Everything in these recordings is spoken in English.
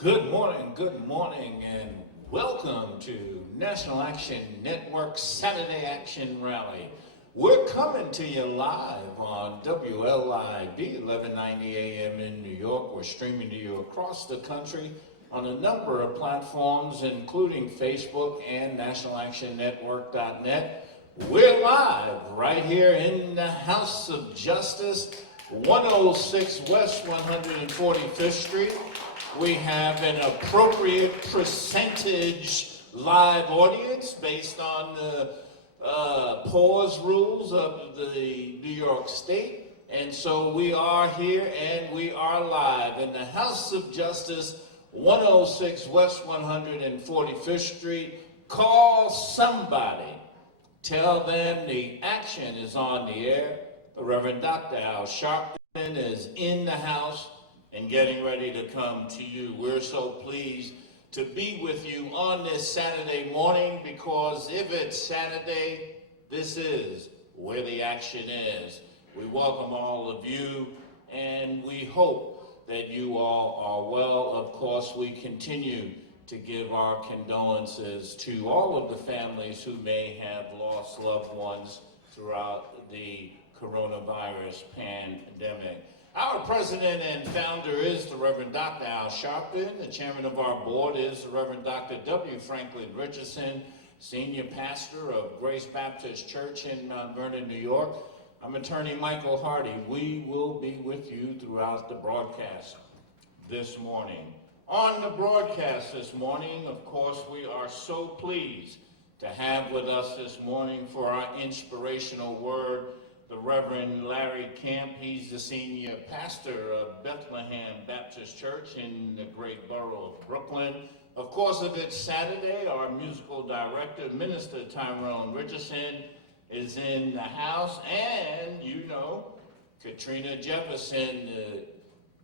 Good morning, and welcome to National Action Network Saturday Action Rally. We're coming to you live on WLIB 1190 AM in New York. We're streaming to you across the country on a number of platforms, including Facebook and nationalactionnetwork.net. We're live right here in the House of Justice, 106 West 145th Street. We have an appropriate percentage live audience based on the pause rules of the New York State. And so we are here and we are live in the House of Justice, 106 West 145th Street. Call somebody. Tell them the action is on the air. The Reverend Dr. Al Sharpton is in the house and getting ready to come to you. We're so pleased to be with you on this Saturday morning, because if it's Saturday, this is where the action is. We welcome all of you, and we hope that you all are well. Of course, we continue to give our condolences to all of the families who may have lost loved ones throughout the coronavirus pandemic. Our president and founder is the Reverend Dr. Al Sharpton. The chairman of our board is the Reverend Dr. W. Franklin Richardson, senior pastor of Grace Baptist Church in Mount Vernon, New York. I'm attorney Michael Hardy. We will be with you throughout the broadcast this morning. On the broadcast this morning, of course, we are so pleased to have with us this morning for our inspirational word the Reverend Larry Camp. He's the senior pastor of Bethlehem Baptist Church in the great borough of Brooklyn. Of course, if it's Saturday, our musical director, Minister Tyrone Richardson, is in the house. And, you know, Katrina Jefferson, the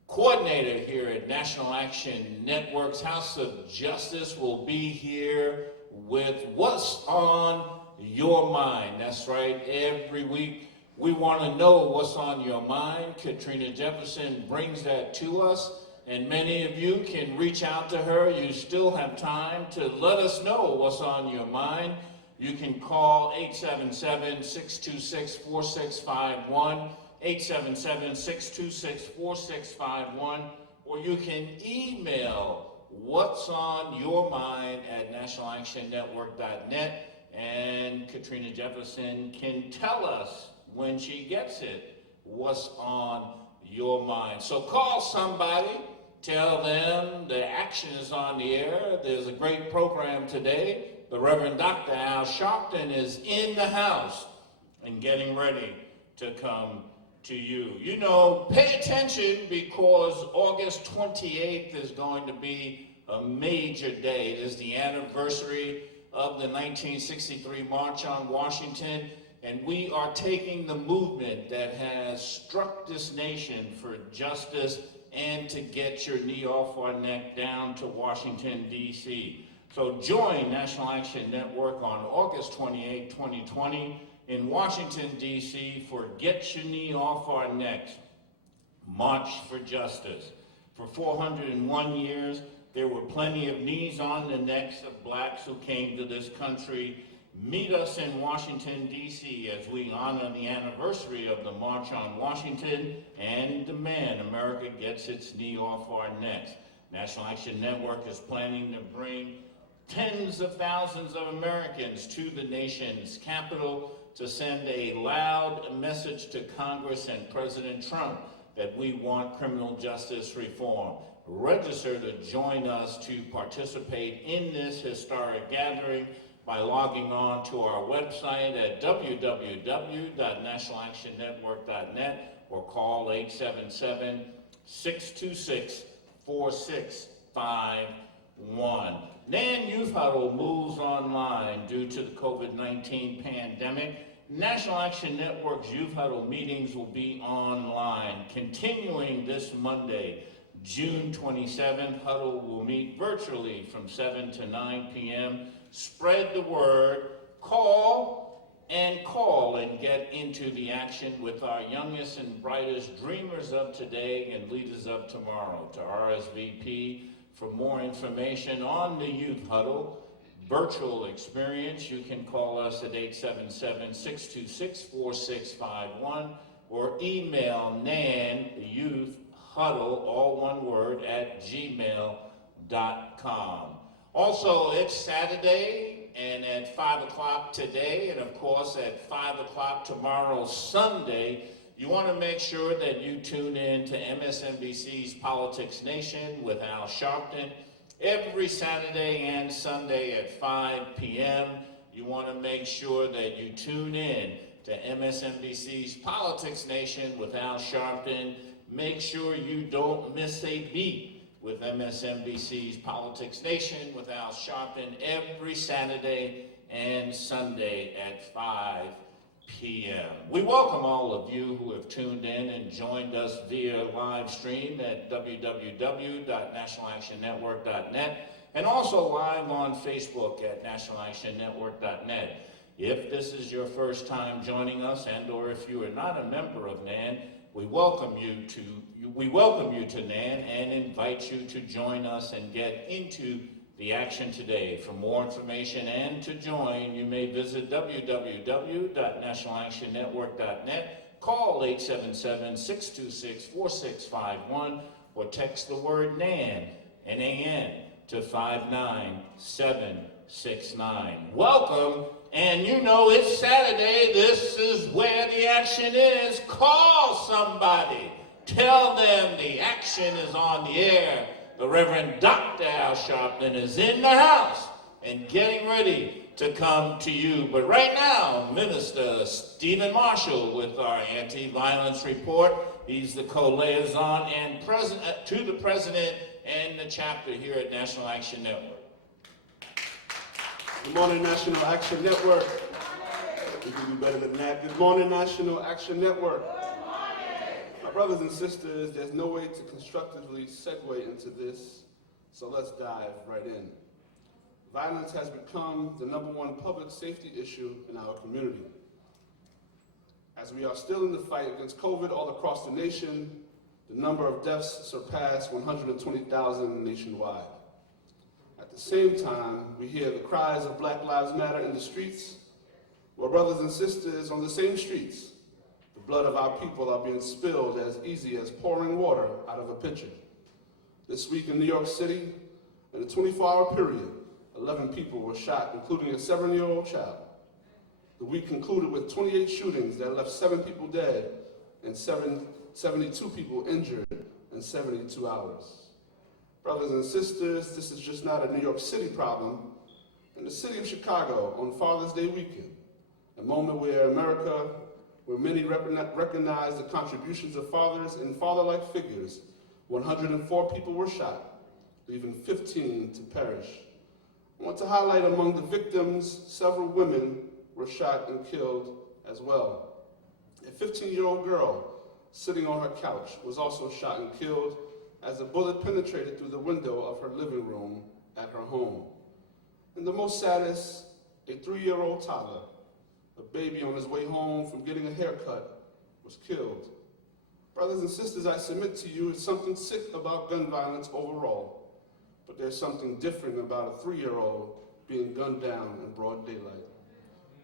coordinator here at National Action Network's House of Justice, will be here with What's on Your Mind. That's right, every week we want to know what's on your mind. Katrina Jefferson brings that to us, and many of you can reach out to her. You still have time to let us know what's on your mind. You can call 877-626-4651, 877-626-4651, or you can email what's on your mind at nationalactionnetwork.net, and Katrina Jefferson can tell us when she gets it what's on your mind. So call somebody, tell them the action is on the air. There's a great program today. The Reverend Dr. Al Sharpton is in the house and getting ready to come to you. You know, pay attention, because August 28th is going to be a major day. It is the anniversary of the 1963 March on Washington, and we are taking the movement that has struck this nation for justice and to get your knee off our neck down to Washington, D.C. So join National Action Network on August 28, 2020 in Washington, D.C. for Get Your Knee Off Our Necks, March for Justice. For 401 years, there were plenty of knees on the necks of blacks who came to this country. Meet us in Washington, D.C. as we honor the anniversary of the March on Washington and demand America gets its knee off our necks. National Action Network is planning to bring tens of thousands of Americans to the nation's capital to send a loud message to Congress and President Trump that we want criminal justice reform. Register to join us to participate in this historic gathering by logging on to our website at www.nationalactionnetwork.net or call 877-626-4651. NAN Youth Huddle moves online due to the COVID-19 pandemic. National Action Network's Youth Huddle meetings will be online. Continuing this Monday, June 27th, Huddle will meet virtually from 7 to 9 p.m. Spread the word, call and get into the action with our youngest and brightest dreamers of today and leaders of tomorrow. To RSVP For more information on the Youth Huddle virtual experience, you can call us at 877-626-4651 or email Nan Youth Huddle, all one word, at gmail.com. Also, it's Saturday, and at 5 o'clock today, and of course at 5 o'clock tomorrow, Sunday, you want to make sure that you tune in to MSNBC's Politics Nation with Al Sharpton every Saturday and Sunday at 5 p.m. You want to make sure that you tune in to MSNBC's Politics Nation with Al Sharpton. Make sure you don't miss a beat with MSNBC's Politics Nation with Al Sharpton every Saturday and Sunday at 5 p.m. We welcome all of you who have tuned in and joined us via live stream at www.nationalactionnetwork.net and also live on Facebook at nationalactionnetwork.net. If this is your first time joining us, and or if you are not a member of NAN, we welcome you to NAN and invite you to join us and get into the action today. For more information and to join, you may visit www.nationalactionnetwork.net, call 877-626-4651, or text the word NAN, N-A-N, to 59769. Welcome, and you know it's Saturday. This is where the action is. Call somebody. Tell them the action is on the air. The Reverend Dr. Al Sharpton is in the house and getting ready to come to you. But right now, Minister Stephen Marshall with our anti-violence report. He's the co-liaison and to the president and the chapter here at National Action Network. Good morning, National Action Network. We can do better than that. Good morning, National Action Network. My brothers and sisters, there's no way to constructively segue into this, so let's dive right in. Violence has become the #1 public safety issue in our community. As we are still in the fight against COVID all across the nation, the number of deaths surpassed 120,000 nationwide. At the same time, we hear the cries of Black Lives Matter in the streets, while brothers and sisters on the same streets, the blood of our people are being spilled as easy as pouring water out of a pitcher. This week in New York City, in a 24-hour period, 11 people were shot, including a 7-year-old child. The week concluded with 28 shootings that left 7 people dead and 72 people injured in 72 hours. Brothers and sisters, this is just not a New York City problem. In the city of Chicago, on Father's Day weekend, a moment where many recognize the contributions of fathers and father-like figures, 104 people were shot, leaving 15 to perish. I want to highlight among the victims, several women were shot and killed as well. A 15-year-old girl sitting on her couch was also shot and killed as a bullet penetrated through the window of her living room at her home. And the most saddest, a 3-year-old toddler, a baby on his way home from getting a haircut, was killed. Brothers and sisters, I submit to you, it's something sick about gun violence overall, but there's something different about a 3-year-old being gunned down in broad daylight.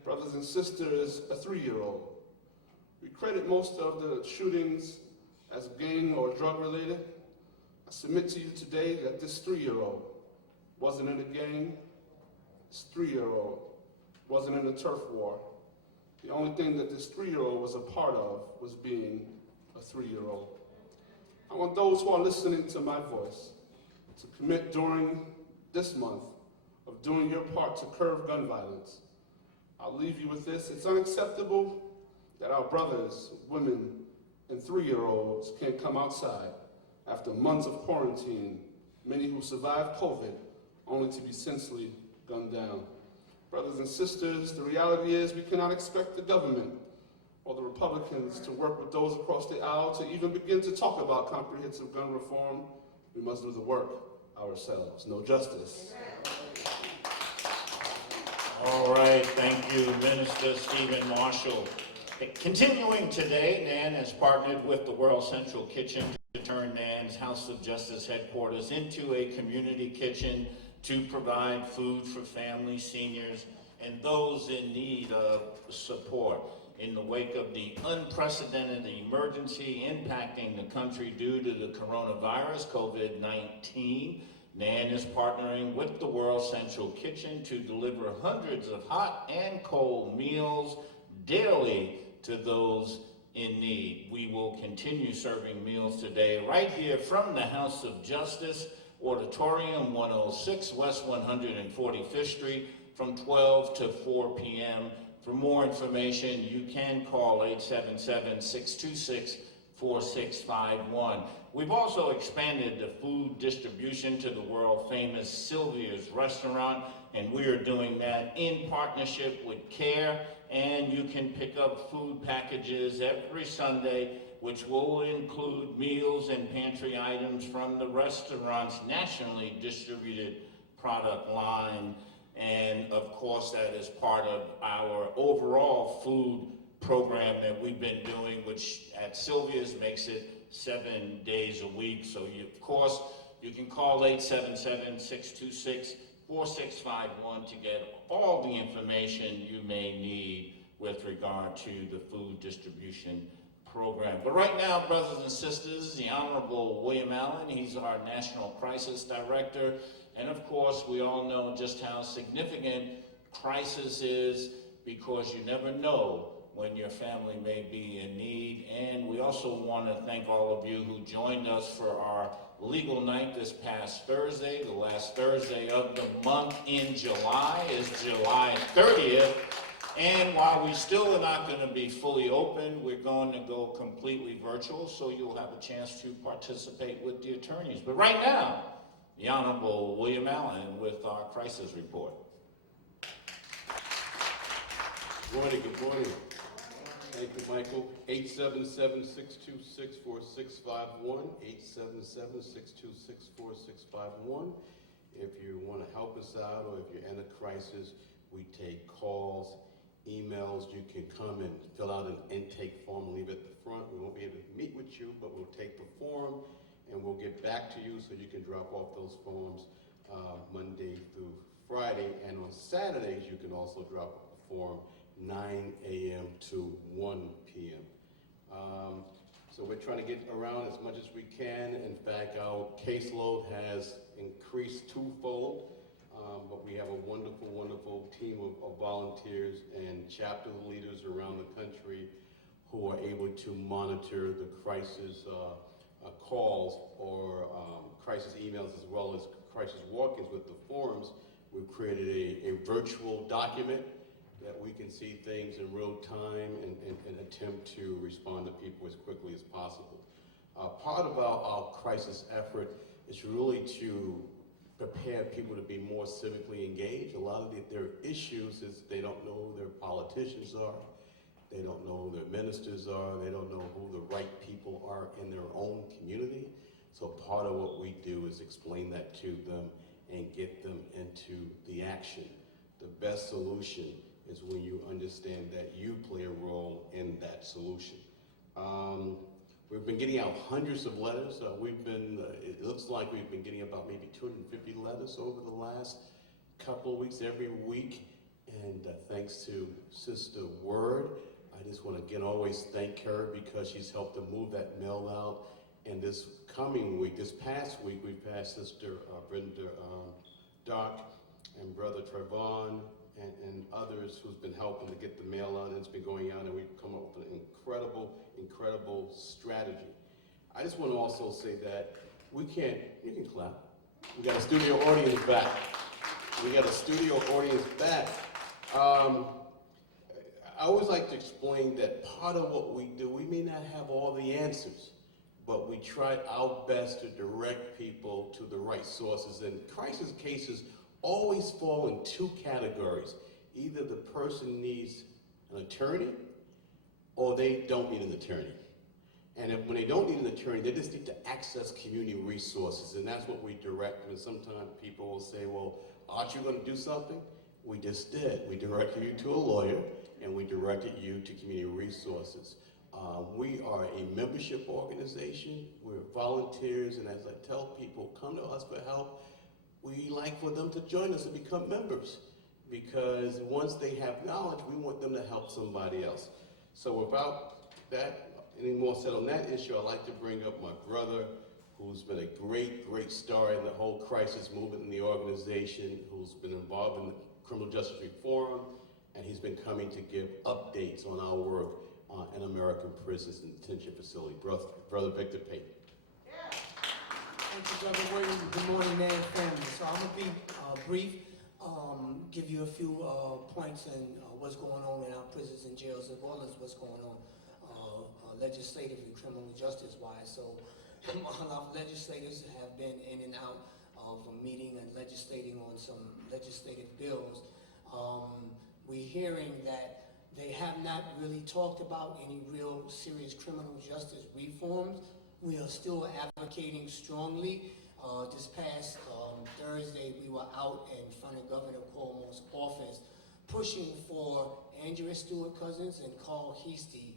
Brothers and sisters, a 3-year-old. We credit most of the shootings as gang or drug related. I submit to you today that this 3-year-old wasn't in a gang. This 3-year-old wasn't in a turf war. The only thing that this 3-year-old was a part of was being a 3-year-old. I want those who are listening to my voice to commit during this month of doing your part to curb gun violence. I'll leave you with this. It's unacceptable that our brothers, women, and 3-year-olds can't come outside after months of quarantine, many who survived COVID, only to be senselessly gunned down. Brothers and sisters, the reality is we cannot expect the government or the Republicans to work with those across the aisle to even begin to talk about comprehensive gun reform. We must do the work ourselves. No justice. All right, thank you, Minister Stephen Marshall. Continuing today, NAN has partnered with the World Central Kitchen to turn NAN's House of Justice headquarters into a community kitchen to provide food for families, seniors, and those in need of support. In the wake of the unprecedented emergency impacting the country due to the coronavirus, COVID-19, NAN is partnering with the World Central Kitchen to deliver hundreds of hot and cold meals daily to those in need. We will continue serving meals today right here from the House of Justice, Auditorium 106 West 145th Street from 12 to 4 p.m. For more information, you can call 877-626-4651. We've also expanded the food distribution to the world famous Sylvia's restaurant, and we are doing that in partnership with CARE, and you can pick up food packages every Sunday, which will include meals and pantry items from the restaurant's nationally distributed product line. And of course, that is part of our overall food program that we've been doing, which at Sylvia's makes it 7 days a week. So of course, you can call 877-626-4651 to get all the information you may need with regard to the food distribution program. But right now, brothers and sisters, the Honorable William Allen, he's our National Crisis Director. And of course, we all know just how significant crisis is, because you never know when your family may be in need. And we also want to thank all of you who joined us for our legal night this past Thursday. The last Thursday of the month in July is July 30th. And while we still are not going to be fully open, we're going to go completely virtual, so you'll have a chance to participate with the attorneys. But right now, the Honorable William Allen with our crisis report. Good morning, good morning. Thank you, Michael. 877-626-4651, 877-626-4651. If you want to help us out, or if you're in a crisis, we take calls, emails. You can come and fill out an intake form, leave it at the front. We won't be able to meet with you, but we'll take the form and we'll get back to you so you can drop off those forms Monday through Friday. And on Saturdays, you can also drop off a form 9 a.m. to 1 p.m. So we're trying to get around as much as we can. In fact, our caseload has increased twofold, but we have a wonderful, wonderful team of volunteers and chapter leaders around the country who are able to monitor the crisis calls or crisis emails, as well as crisis walk-ins with the forums. We've created a virtual document that we can see things in real time and attempt to respond to people as quickly as possible. Part of our crisis effort is really to prepare people to be more civically engaged. A lot of their issues is they don't know who their politicians are, they don't know who their ministers are, they don't know who the right people are in their own community. So part of what we do is explain that to them and get them into the action. The best solution is when you understand that you play a role in that solution. We've been getting out hundreds of letters. It looks like we've been getting about maybe 250 letters over the last couple of weeks, every week. And thanks to Sister Word, I just want to again always thank her, because she's helped to move that mail out. And this coming week, this past week, we've had Sister Brenda Doc and Brother Trevon and others who's been helping to get the mail out, and it's been going out, and we've come up with an incredible strategy. I just want to also say that you can clap. We got a studio audience back. I always like to explain that part of what we do, we may not have all the answers, but we try our best to direct people to the right sources. And crisis cases always fall in two categories. Either the person needs an attorney, or they don't need an attorney. And when they don't need an attorney, they just need to access community resources, and that's what we direct. And sometimes people will say, well, aren't you going to do something? We just did. We directed you to a lawyer, and we directed you to community resources. We are a membership organization. We're volunteers, and as I tell people, come to us for help. We like for them to join us and become members, because once they have knowledge, we want them to help somebody else. So without that, any more said on that issue, I'd like to bring up my brother, who's been a great star in the whole crisis movement in the organization, who's been involved in the criminal justice reform, and he's been coming to give updates on our work in American prisons and detention facility. Brother Victor Payton. Thank you, Brother Williams. Good morning, man, family. So I'm going to be brief, give you a few points on what's going on in our prisons and jails, as well as what's going on legislatively, criminal justice-wise. So a lot of legislators have been in and out of a meeting and legislating on some legislative bills. We're hearing that they have not really talked about any real serious criminal justice reforms. We are still advocating strongly. This past Thursday, we were out in front of Governor Cuomo's office pushing for Andrea Stewart-Cousins and Carl Heastie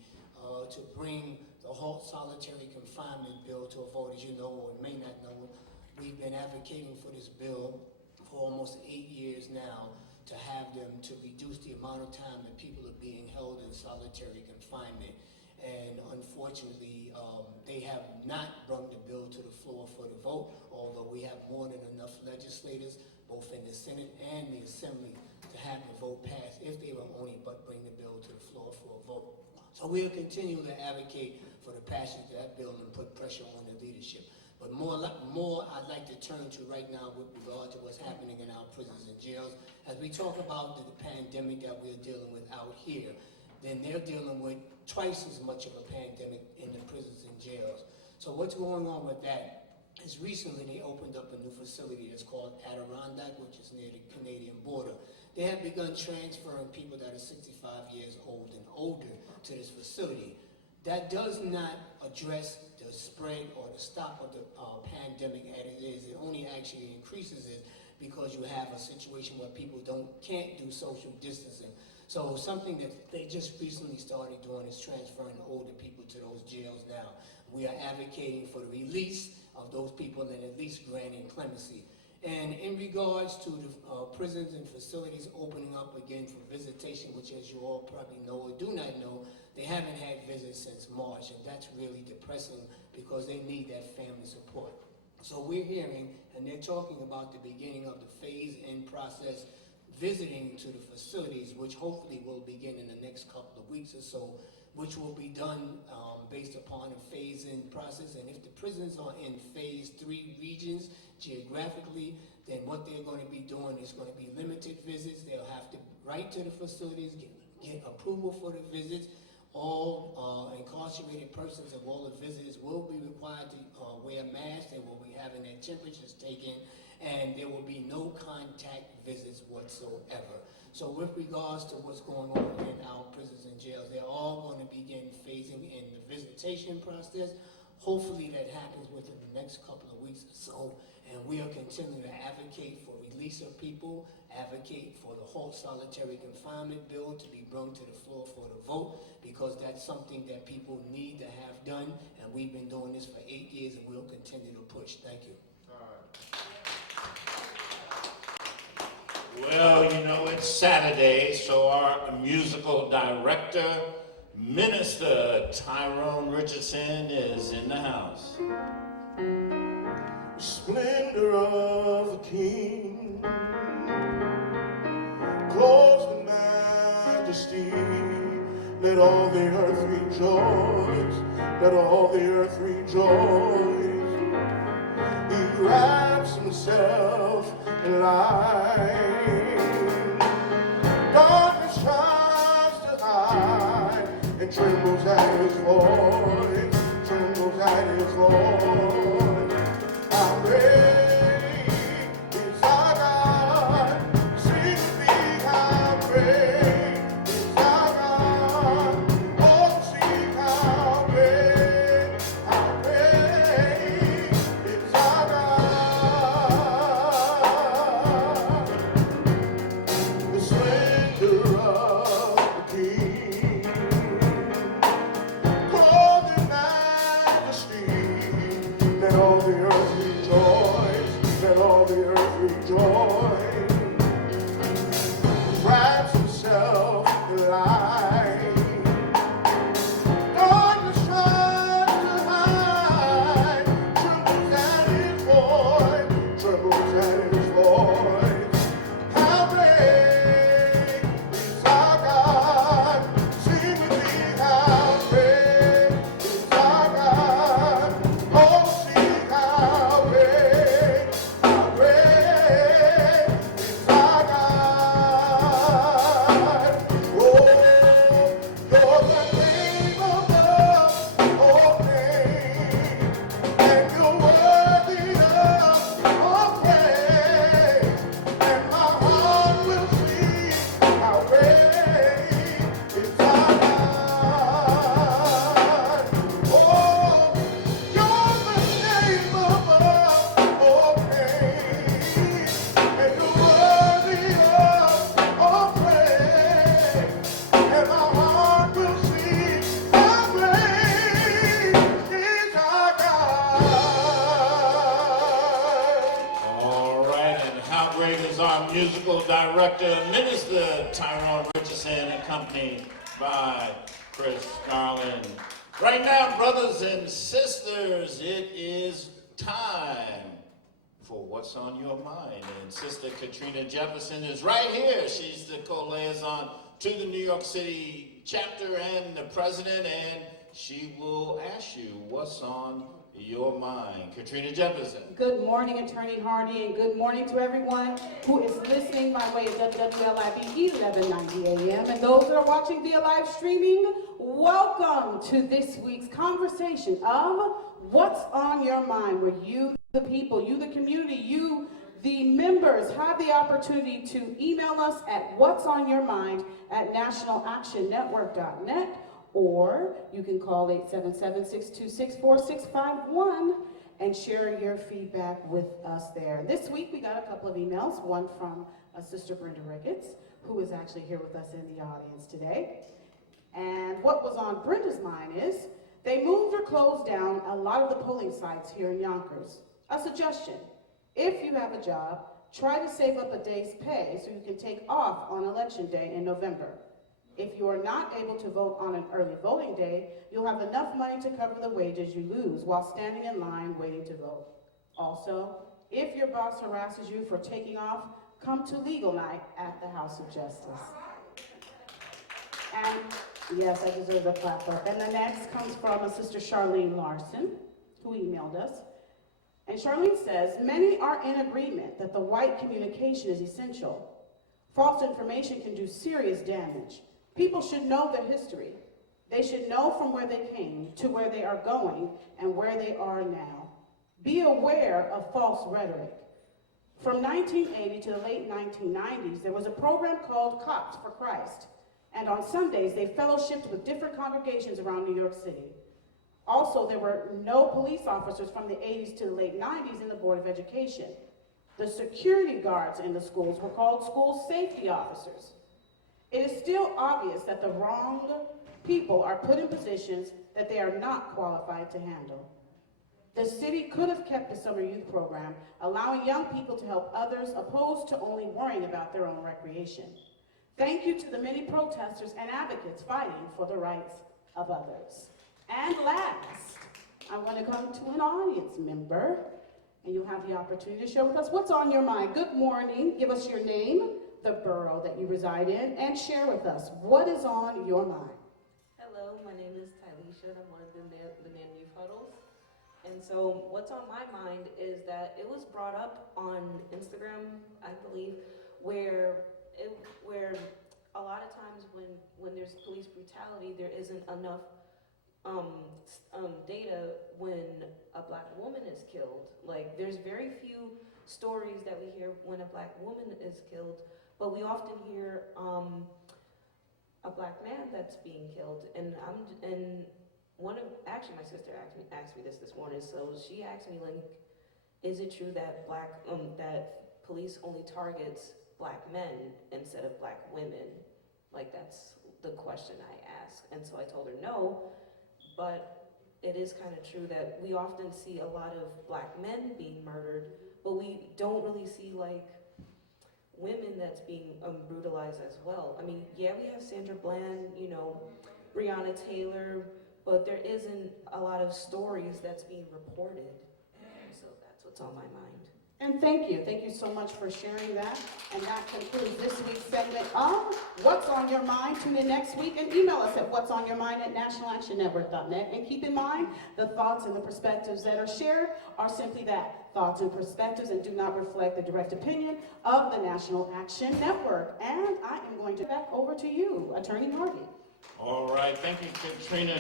to bring the halt solitary confinement bill to a vote. As you know, or may not know, we've been advocating for this bill for almost 8 years now, to have them to reduce the amount of time that people are being held in solitary confinement. And unfortunately, they have not brought the bill to the floor for the vote, although we have more than enough legislators, both in the Senate and the Assembly, to have the vote pass if they will only but bring the bill to the floor for a vote. So we'll continue to advocate for the passage of that bill and put pressure on the leadership. But more I'd like to turn to right now with regard to what's happening in our prisons and jails. As we talk about the pandemic that we're dealing with out here, then they're dealing with twice as much of a pandemic in the prisons and jails. So what's going on with that is recently they opened up a new facility that's called Adirondack, which is near the Canadian border. They have begun transferring people that are 65 years old and older to this facility. That does not address the spread or the stop of the pandemic as it is. It only actually increases it because you have a situation where people can't do social distancing. So something that they just recently started doing is transferring older people to those jails now. We are advocating for the release of those people and at least granting clemency. And in regards to the prisons and facilities opening up again for visitation, which as you all probably know or do not know, they haven't had visits since March, and that's really depressing because they need that family support. So we're hearing, and they're talking about the beginning of the phase-in process, visiting to the facilities, which hopefully will begin in the next couple of weeks or so, which will be done based upon a phase-in process. And if the prisons are in phase 3 regions geographically, then what they're going to be doing is going to be limited visits. They'll have to write to the facilities, get approval for the visits. All incarcerated persons and all the visitors will be required to wear masks. They will be having their temperatures taken, and there will be no contact visits whatsoever. So with regards to what's going on in our prisons and jails, they're all going to begin phasing in the visitation process. Hopefully that happens within the next couple of weeks or so, and we'll continue to advocate for release of people, advocate for the halt solitary confinement bill to be brought to the floor for the vote, because that's something that people need to have done, and we've been doing this for 8 years, and we'll continue to push. Thank you. Well, you know, it's Saturday, so our musical director, Minister Tyrone Richardson, is in the house. Splendor of the King, clothed in majesty, let all the earth rejoice, let all the earth rejoice. He wraps himself in light, darkness tries to hide, and trembles at his voice, trembles at his voice. How great is our God, sing with me, how great is our God, oh sing how great is our God. The splendor of the King. all the earth rejoice, let all the earth rejoice. Wraps himself in light. Darkness tries to hide, trembles at his voice, trembles at his voice. How great is our God? Sing with me, how great is our God? Oh, sing how great is our God. Oh, you're the name above all names, and you're worthy of all praise. And my heart will sing how great is our God. Oh, you're the name above all names, and you're worthy of all praise. And my heart will sing how great is our God. All right, and how great is our musical director, Minister Tyrone Richardson, accompanied by Chris Garland. Right now, brothers and sisters, it is time for What's on Your Mind. And Sister Katrina Jefferson is right here. She's the co-liaison to the New York City chapter and the president, and she will ask you what's on your mind. Katrina Jefferson. Good morning, Attorney Hardy, and good morning to everyone who is listening by way of WWLIB 1190 AM. And those that are watching via live streaming, welcome to this week's conversation of What's on Your Mind, where you, the people, you, the community, you, the members, have the opportunity to email us at whatsonyourmind@nationalactionnetwork.net, or you can call 877-626-4651 and share your feedback with us there. This week we got a couple of emails, one from Sister Brenda Ricketts, who is actually here with us in the audience today. And what was on Brenda's mind is they moved or closed down a lot of the polling sites here in Yonkers. A suggestion: if you have a job, try to save up a day's pay so you can take off on election day in November. If you are not able to vote on an early voting day, you'll have enough money to cover the wages you lose while standing in line waiting to vote. Also, if your boss harasses you for taking off, come to legal night at the House of Justice. And yes, I deserve a clap up. And the next comes from a Sister Charlene Larson, who emailed us. And Charlene says, many are in agreement that the white communication is essential. False information can do serious damage. People should know their history. They should know from where they came to where they are going and where they are now. Be aware of false rhetoric. From 1980 to the late 1990s, there was a program called Cops for Christ. And on Sundays, they fellowshipped with different congregations around New York City. Also, there were no police officers from the 80s to the late 90s in the Board of Education. The security guards in the schools were called school safety officers. It is still obvious that the wrong people are put in positions that they are not qualified to handle. The city could have kept the summer youth program, allowing young people to help others, opposed to only worrying about their own recreation. Thank you to the many protesters and advocates fighting for the rights of others. And last, I want to come to an audience member, and you'll have the opportunity to share with us what's on your mind. Good morning. Give us your name, the borough that you reside in, and share with us what is on your mind. Hello, my name is Tylisha, and I'm one of the Man Youth Huddles. And so what's on my mind is that it was brought up on Instagram, I believe, where a lot of times when there's police brutality, there isn't enough data when a black woman is killed. Like, there's very few stories that we hear when a black woman is killed, but we often hear a black man that's being killed. And actually my sister asked me this morning. So she asked me, like, is it true that that police only targets black men instead of black women? Like, that's the question I asked. And so I told her no, but it is kind of true that we often see a lot of black men being murdered, but we don't really see like women that's being brutalized as well. I mean, yeah, we have Sandra Bland, you know, Breonna Taylor, but there isn't a lot of stories that's being reported. So that's what's on my mind. And thank you so much for sharing that. And that concludes this week's segment of What's on Your Mind. Tune in next week and email us at what'sonyourmind@nationalactionnetwork.net. And keep in mind, the thoughts and the perspectives that are shared are simply that, thoughts and perspectives, and do not reflect the direct opinion of the National Action Network. And I am going to back over to you, Attorney Margie. All right, thank you, Katrina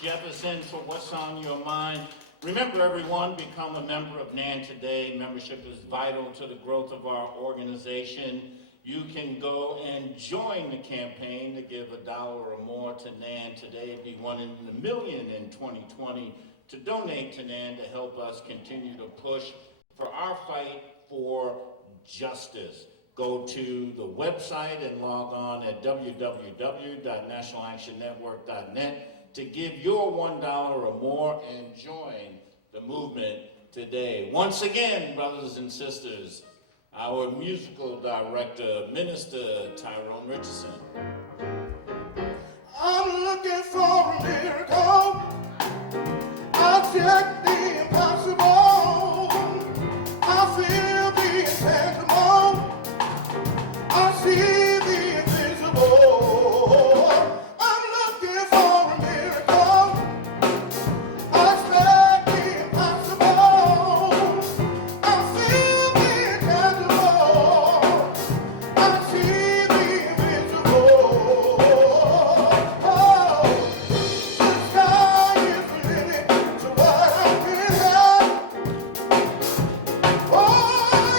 Jefferson, for What's on Your Mind. Remember, everyone, become a member of NAN today. Membership is vital to the growth of our organization. You can go and join the campaign to give $1 or more to NAN today. It'd be one in a million in 2020 to donate to NAN to help us continue to push for our fight for justice. Go to the website and log on at www.nationalactionnetwork.net to give your $1 or more and join the movement today. Once again, brothers and sisters, our musical director, Minister Tyrone Richardson. I'm looking for a miracle. I'll check the impossible. I feel the intangible. I see the invisible. I'm looking for a miracle. I expect the impossible. I feel the intangible. I see the invisible. Oh, the sky is the limit to what I can have. Oh,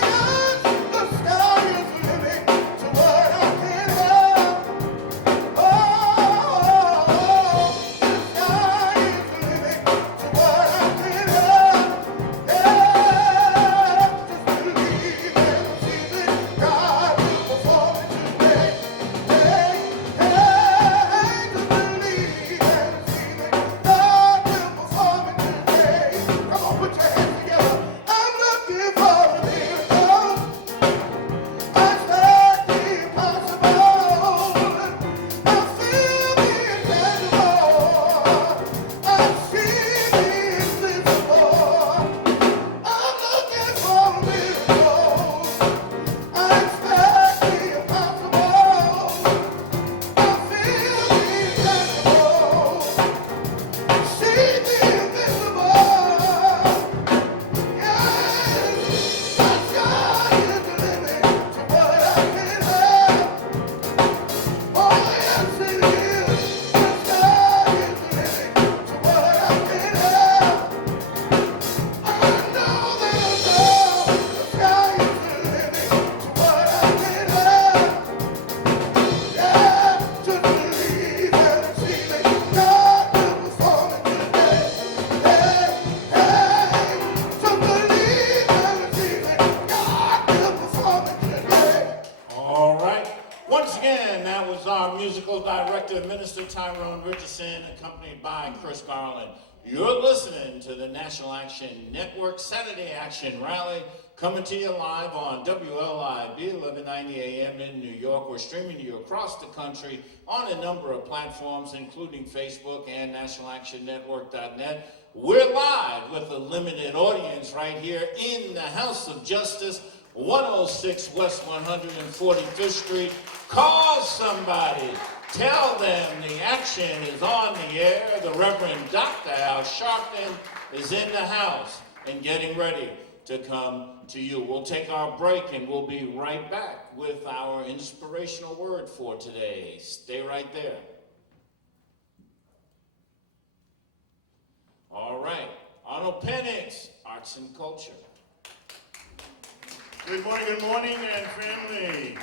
yes, the sky is the limit to what I can have. Oh, the sky is the limit to what I can have. Yeah, just believe and receive it. God will perform it today. Hey, hey, just believe and receive it. God will perform it today. Come on, put your hands together. I'm looking for a miracle. I expect the impossible. I feel the intangible. I see the invisible. I'm looking for a miracle. I expect the impossible. I feel the intangible. See the invisible. Yes, the sky is the limit to what I can have. Oh, yes, it is. The sky is the limit to what I can have. I know that I know the sky is the limit to what I can have. Yeah, just believe and receive it. God will perform it today. Hey, hey, just believe and receive it. God will perform it today. All right. Once again, that was our musical director, Minister Tyrone Richardson, accompanied by Chris Garland. You're listening to the National Action Network Saturday Action Rally, coming to you live on WLIB 1190 AM in New York. We're streaming to you across the country on a number of platforms, including Facebook and nationalactionnetwork.net. We're live with a limited audience right here in the House of Justice, 106 West 145th Street. Call somebody. Tell them the action is on the air. The Reverend Dr. Al Sharpton is in the house and getting ready to come to you. We'll take our break and we'll be right back with our inspirational word for today. Stay right there. All right. Arnold Penix, Arts and Culture. Good morning, and family.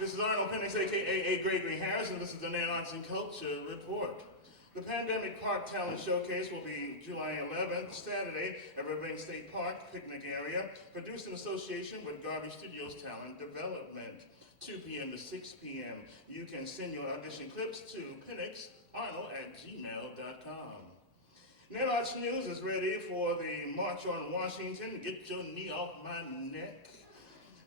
This is Arnold Penix, a.k.a. Gregory Harris, and this is the NAN Arts and Culture Report. The Pandemic Park Talent Showcase will be July 11th, Saturday, at Burbank State Park picnic area, produced in association with Garvey Studios Talent Development, 2 p.m. to 6 p.m. You can send your audition clips to penixarnold@gmail.com. Net Arts News is ready for the March on Washington, Get Your Knee Off My Neck,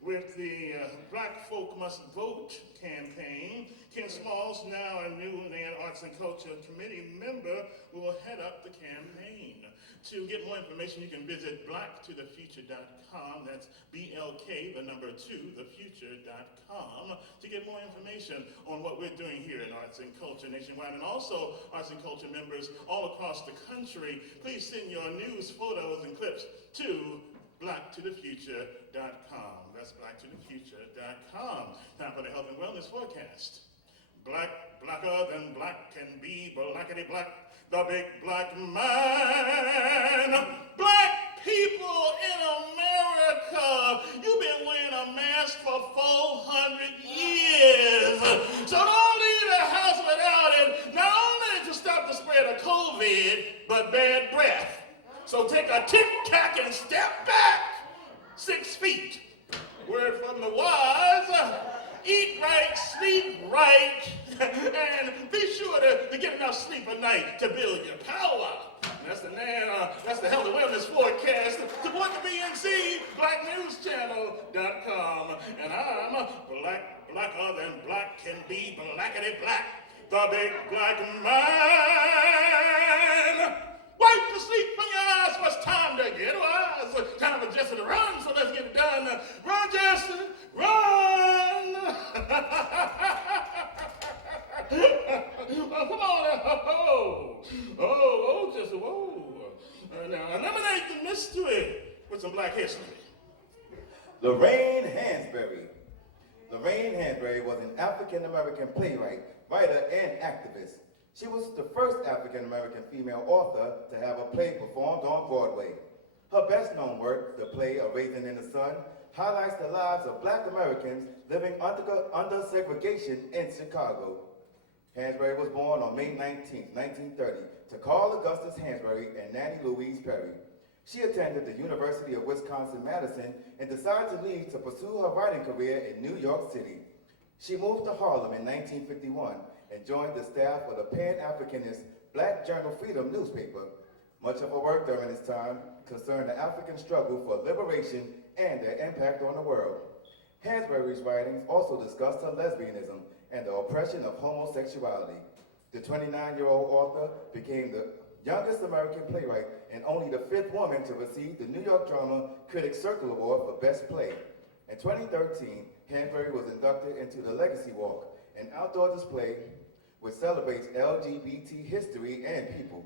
with the Black Folk Must Vote campaign. Ken Smalls, now a new Net Arts and Culture Committee member, will head up the campaign. To get more information, you can visit blacktothefuture.com. That's BLK, the number 2, thefuture.com, to get more information on what we're doing here in Arts and Culture nationwide. And also, Arts and Culture members all across the country, please send your news, photos, and clips to blacktothefuture.com. That's blacktothefuture.com. Time for the health and wellness forecast. Blacker than black can be, blackety black, the big black man. Black people in America, you've been wearing a mask for 400 years. So don't leave the house without it, not only to stop the spread of COVID, but bad breath. So take a tic-tac and step back 6 feet. Word from the wise, eat right, sleep right, and be sure to get enough sleep at night to build your power. That's the Health and Wellness Forecast. Support the BNC, blacknewschannel.com. And I'm blacker than black can be, blackety black, the big black man. Wipe the sleep from your eyes, for it's time to get wise. Time for Jesse to run, so let's get it done. Run, Jesse, run! Oh, come on, Jesse, whoa. Now, eliminate the mystery with some black history. Lorraine Hansberry. Lorraine Hansberry was an African-American playwright, writer, and activist. She was the first African-American female author to have a play performed on Broadway. Her best-known work, the play A Raisin in the Sun, highlights the lives of Black Americans living under segregation in Chicago. Hansberry was born on May 19, 1930, to Carl Augustus Hansberry and Nannie Louise Perry. She attended the University of Wisconsin-Madison and decided to leave to pursue her writing career in New York City. She moved to Harlem in 1951 and joined the staff of the Pan-Africanist Black Journal Freedom newspaper. Much of her work during this time concerned the African struggle for liberation and their impact on the world. Hansberry's writings also discussed her lesbianism and the oppression of homosexuality. The 29-year-old author became the youngest American playwright and only the 5th woman to receive the New York Drama Critics Circle Award for Best Play. In 2013, Hansberry was inducted into the Legacy Walk, an outdoor display which celebrates LGBT history and people.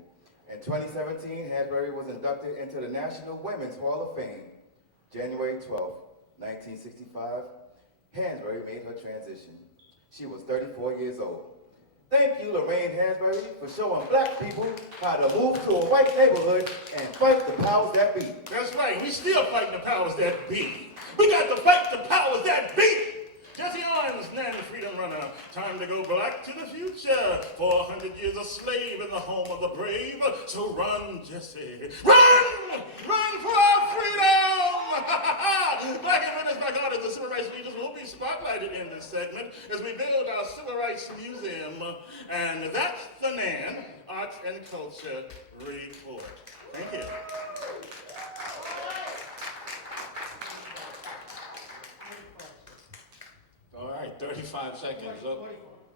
In 2017, Hansberry was inducted into the National Women's Hall of Fame. January 12, 1965, Hansberry made her transition. She was 34 years old. Thank you, Lorraine Hansberry, for showing Black people how to move to a white neighborhood and fight the powers that be. That's right, we still fighting the powers that be. We got to fight the powers that be. Jesse Owens, Nan the Freedom Runner. Time to go back to the future. 400 years a slave in the home of the brave. So run, Jesse. Run! Run for our freedom! Black inventors, Black artists, and civil rights leaders will be spotlighted in this segment as we build our Civil Rights Museum. And that's the Nan Arts and Culture Report. Thank you. All right, 35 seconds.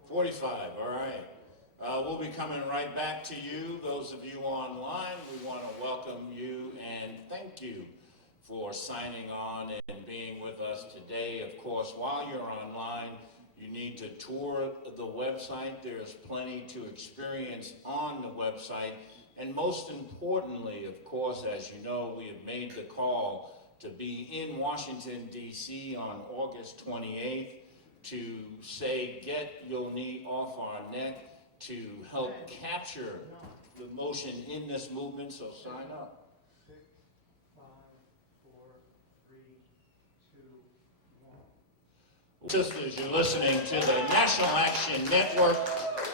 45, all right. We'll be coming right back to you. Those of you online, we want to welcome you and thank you for signing on and being with us today. Of course, while you're online, you need to tour the website. There's plenty to experience on the website. And most importantly, of course, as you know, we have made the call to be in Washington, D.C. on August 28th to say, get your knee off our neck, to help capture the motion in this movement, so sign up. 6, 5, 4, 3, 2, 1. Sisters, you're listening to the National Action Network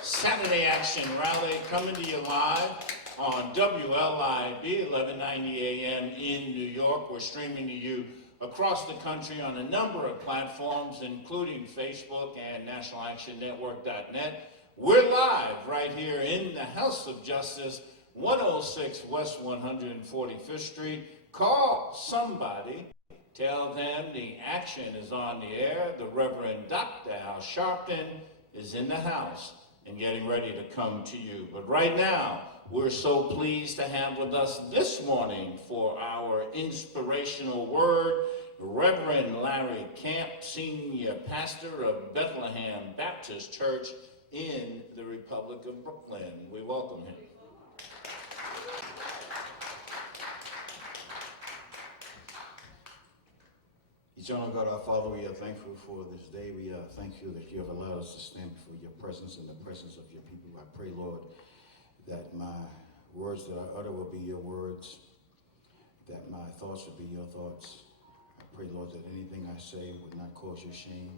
Saturday Action Rally coming to you live on WLIB 1190 AM in New York. We're streaming to you across the country on a number of platforms, including Facebook and nationalactionnetwork.net. We're live right here in the House of Justice, 106 West 145th Street. Call somebody. Tell them the action is on the air. The Reverend Dr. Al Sharpton is in the house and getting ready to come to you. But right now, we're so pleased to have with us this morning for our inspirational word, Reverend Larry Camp, Senior Pastor of Bethlehem Baptist Church in the Republic of Brooklyn. We welcome him. Eternal God, our Father, we are thankful for this day. We thank you that you have allowed us to stand before your presence and the presence of your people. I pray, Lord, that my words that I utter will be your words, that my thoughts will be your thoughts. I pray, Lord, that anything I say would not cause you shame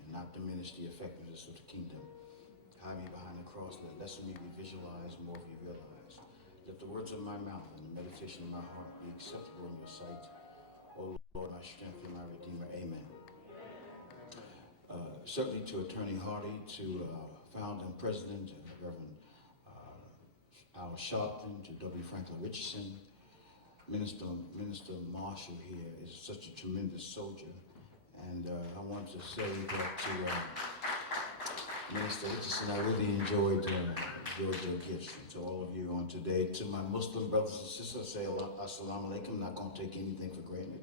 and not diminish the effectiveness of the kingdom. Hide me behind the cross, let less of me be visualized, more of you realized. Let the words of my mouth and the meditation of my heart be acceptable in your sight. O Lord, my strength and my Redeemer. Amen. Certainly to Attorney Hardy, to founder and president, Reverend Al Sharpton, to W. Franklin Richardson, Minister Marshall here is such a tremendous soldier. And I want to say that to Minister Richardson, I really enjoyed your gifts. And to all of you on today, to my Muslim brothers and sisters, I say assalamu alaikum. I'm not going to take anything for granted.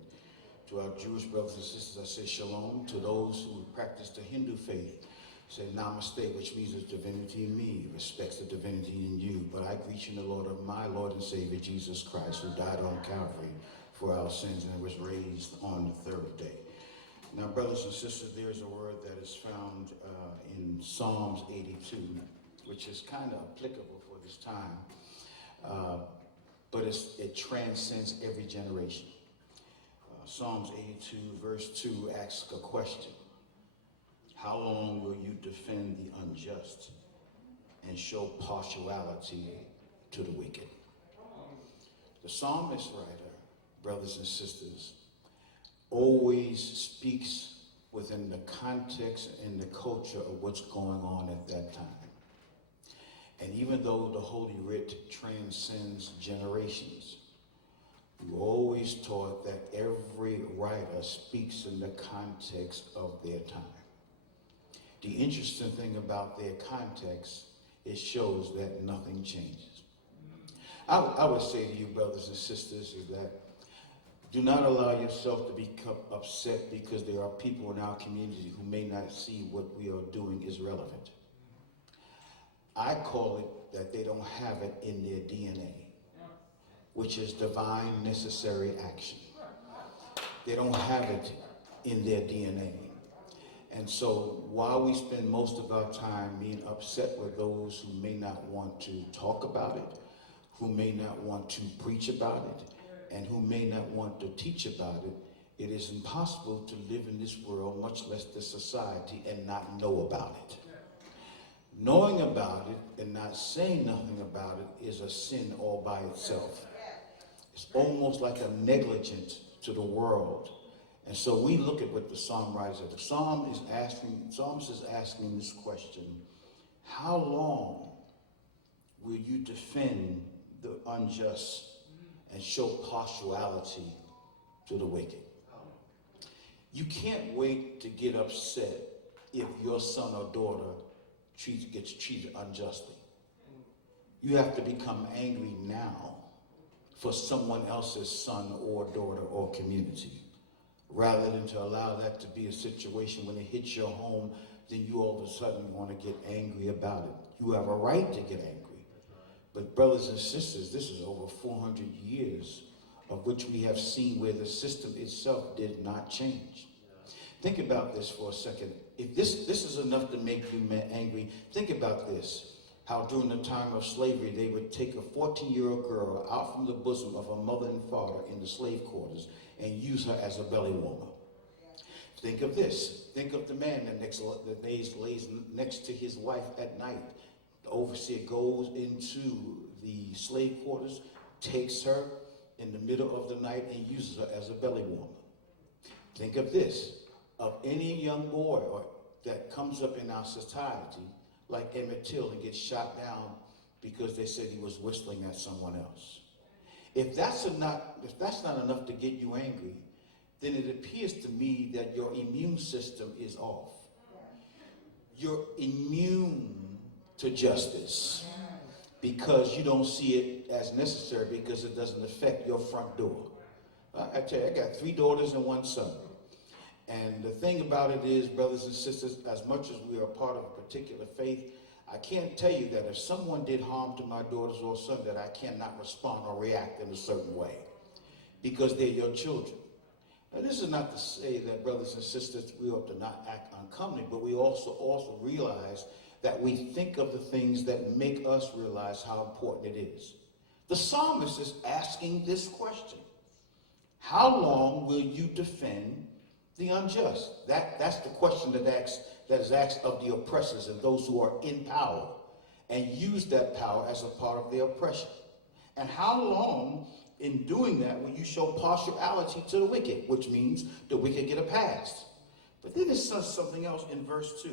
To our Jewish brothers and sisters, I say shalom. To those who practice the Hindu faith, I say namaste, which means there's divinity in me, respects the divinity in you. But I greet you in the Lord of my Lord and Savior, Jesus Christ, who died on Calvary for our sins and was raised on the third day. Now, brothers and sisters, there's a word that is found in Psalms 82, which is kind of applicable for this time, but it transcends every generation. Psalms 82, verse 2 asks a question. How long will you defend the unjust and show partiality to the wicked? The psalmist writer, brothers and sisters, always speaks within the context and the culture of what's going on at that time. And even though the Holy Writ transcends generations, we always taught that every writer speaks in the context of their time. The interesting thing about their context, it shows that nothing changes. I would say to you, brothers and sisters, is that do not allow yourself to become upset because there are people in our community who may not see what we are doing is relevant. I call it that they don't have it in their DNA, which is divine necessary action. They don't have it in their DNA. And so while we spend most of our time being upset with those who may not want to talk about it, who may not want to preach about it, and who may not want to teach about it, it is impossible to live in this world, much less this society, and not know about it. Knowing about it and not saying nothing about it is a sin all by itself. It's almost like a negligence to the world. And so we look at what the psalm writer said. The psalmist is asking this question: how long will you defend the unjust and show partiality to the wicked? You can't wait to get upset if your son or daughter gets treated unjustly. You have to become angry now for someone else's son or daughter or community, rather than to allow that to be a situation when it hits your home, then you all of a sudden want to get angry about it. You have a right to get angry. But brothers and sisters, this is over 400 years of which we have seen where the system itself did not change. Think about this for a second. If this is enough to make you angry, think about this. How during the time of slavery, they would take a 14-year-old girl out from the bosom of her mother and father in the slave quarters and use her as a belly warmer. Think of this. Think of the man that lays next to his wife at night. The overseer goes into the slave quarters, takes her in the middle of the night and uses her as a belly warmer. Think of this. Of any young boy that comes up in our society, like Emmett Till, and gets shot down because they said he was whistling at someone else. If that's not enough to get you angry, then it appears to me that your immune system is off. You're immune to justice because you don't see it as necessary because it doesn't affect your front door. I tell you, I got 3 daughters and 1 son. And the thing about it is, brothers and sisters, as much as we are part of a particular faith, I can't tell you that if someone did harm to my daughters or son that I cannot respond or react in a certain way because they're your children. Now, this is not to say that, brothers and sisters, we ought to not act uncomely, but we also realize that we think of the things that make us realize how important it is. The psalmist is asking this question: how long will you defend the unjust? That's the question that is asked of the oppressors and those who are in power and use that power as a part of their oppression. And how long in doing that will you show partiality to the wicked, which means the wicked get a pass? But then it says something else in verse 2.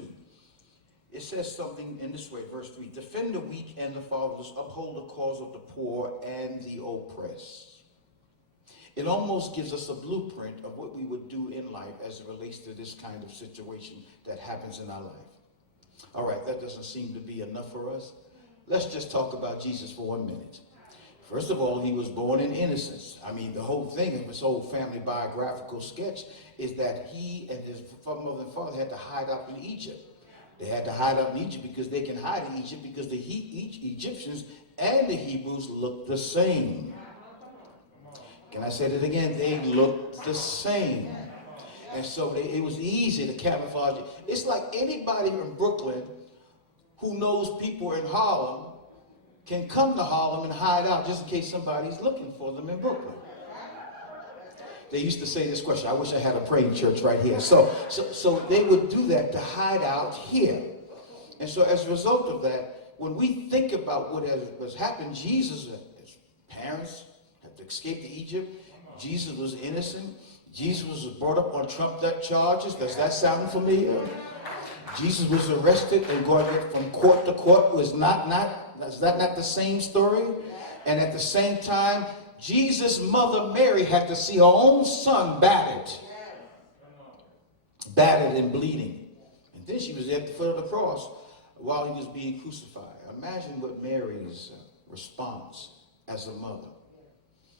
It says something in this way, verse 3, defend the weak and the fatherless, uphold the cause of the poor and the oppressed. It almost gives us a blueprint of what we would do in life as it relates to this kind of situation that happens in our life. All right, that doesn't seem to be enough for us. Let's just talk about Jesus for 1 minute. First of all, he was born in innocence. I mean, the whole thing of his whole family biographical sketch is that he and his mother and father had to hide out in Egypt. They had to hide out in Egypt because they can hide in Egypt because the Egyptians and the Hebrews looked the same. Can I say that again? They looked the same. And so it was easy to camouflage it. It's like anybody in Brooklyn who knows people in Harlem can come to Harlem and hide out just in case somebody's looking for them in Brooklyn. They used to say this question. I wish I had a praying church right here. So they would do that to hide out here. And so as a result of that, when we think about what has happened, Jesus, his parents had to escape to Egypt. Jesus was innocent. Jesus was brought up on trumped up charges. Does that sound familiar? Jesus was arrested and going from court to court. Is that not the same story? And at the same time, Jesus' mother Mary had to see her own son battered and bleeding. And then she was at the foot of the cross while he was being crucified. Imagine what Mary's response as a mother.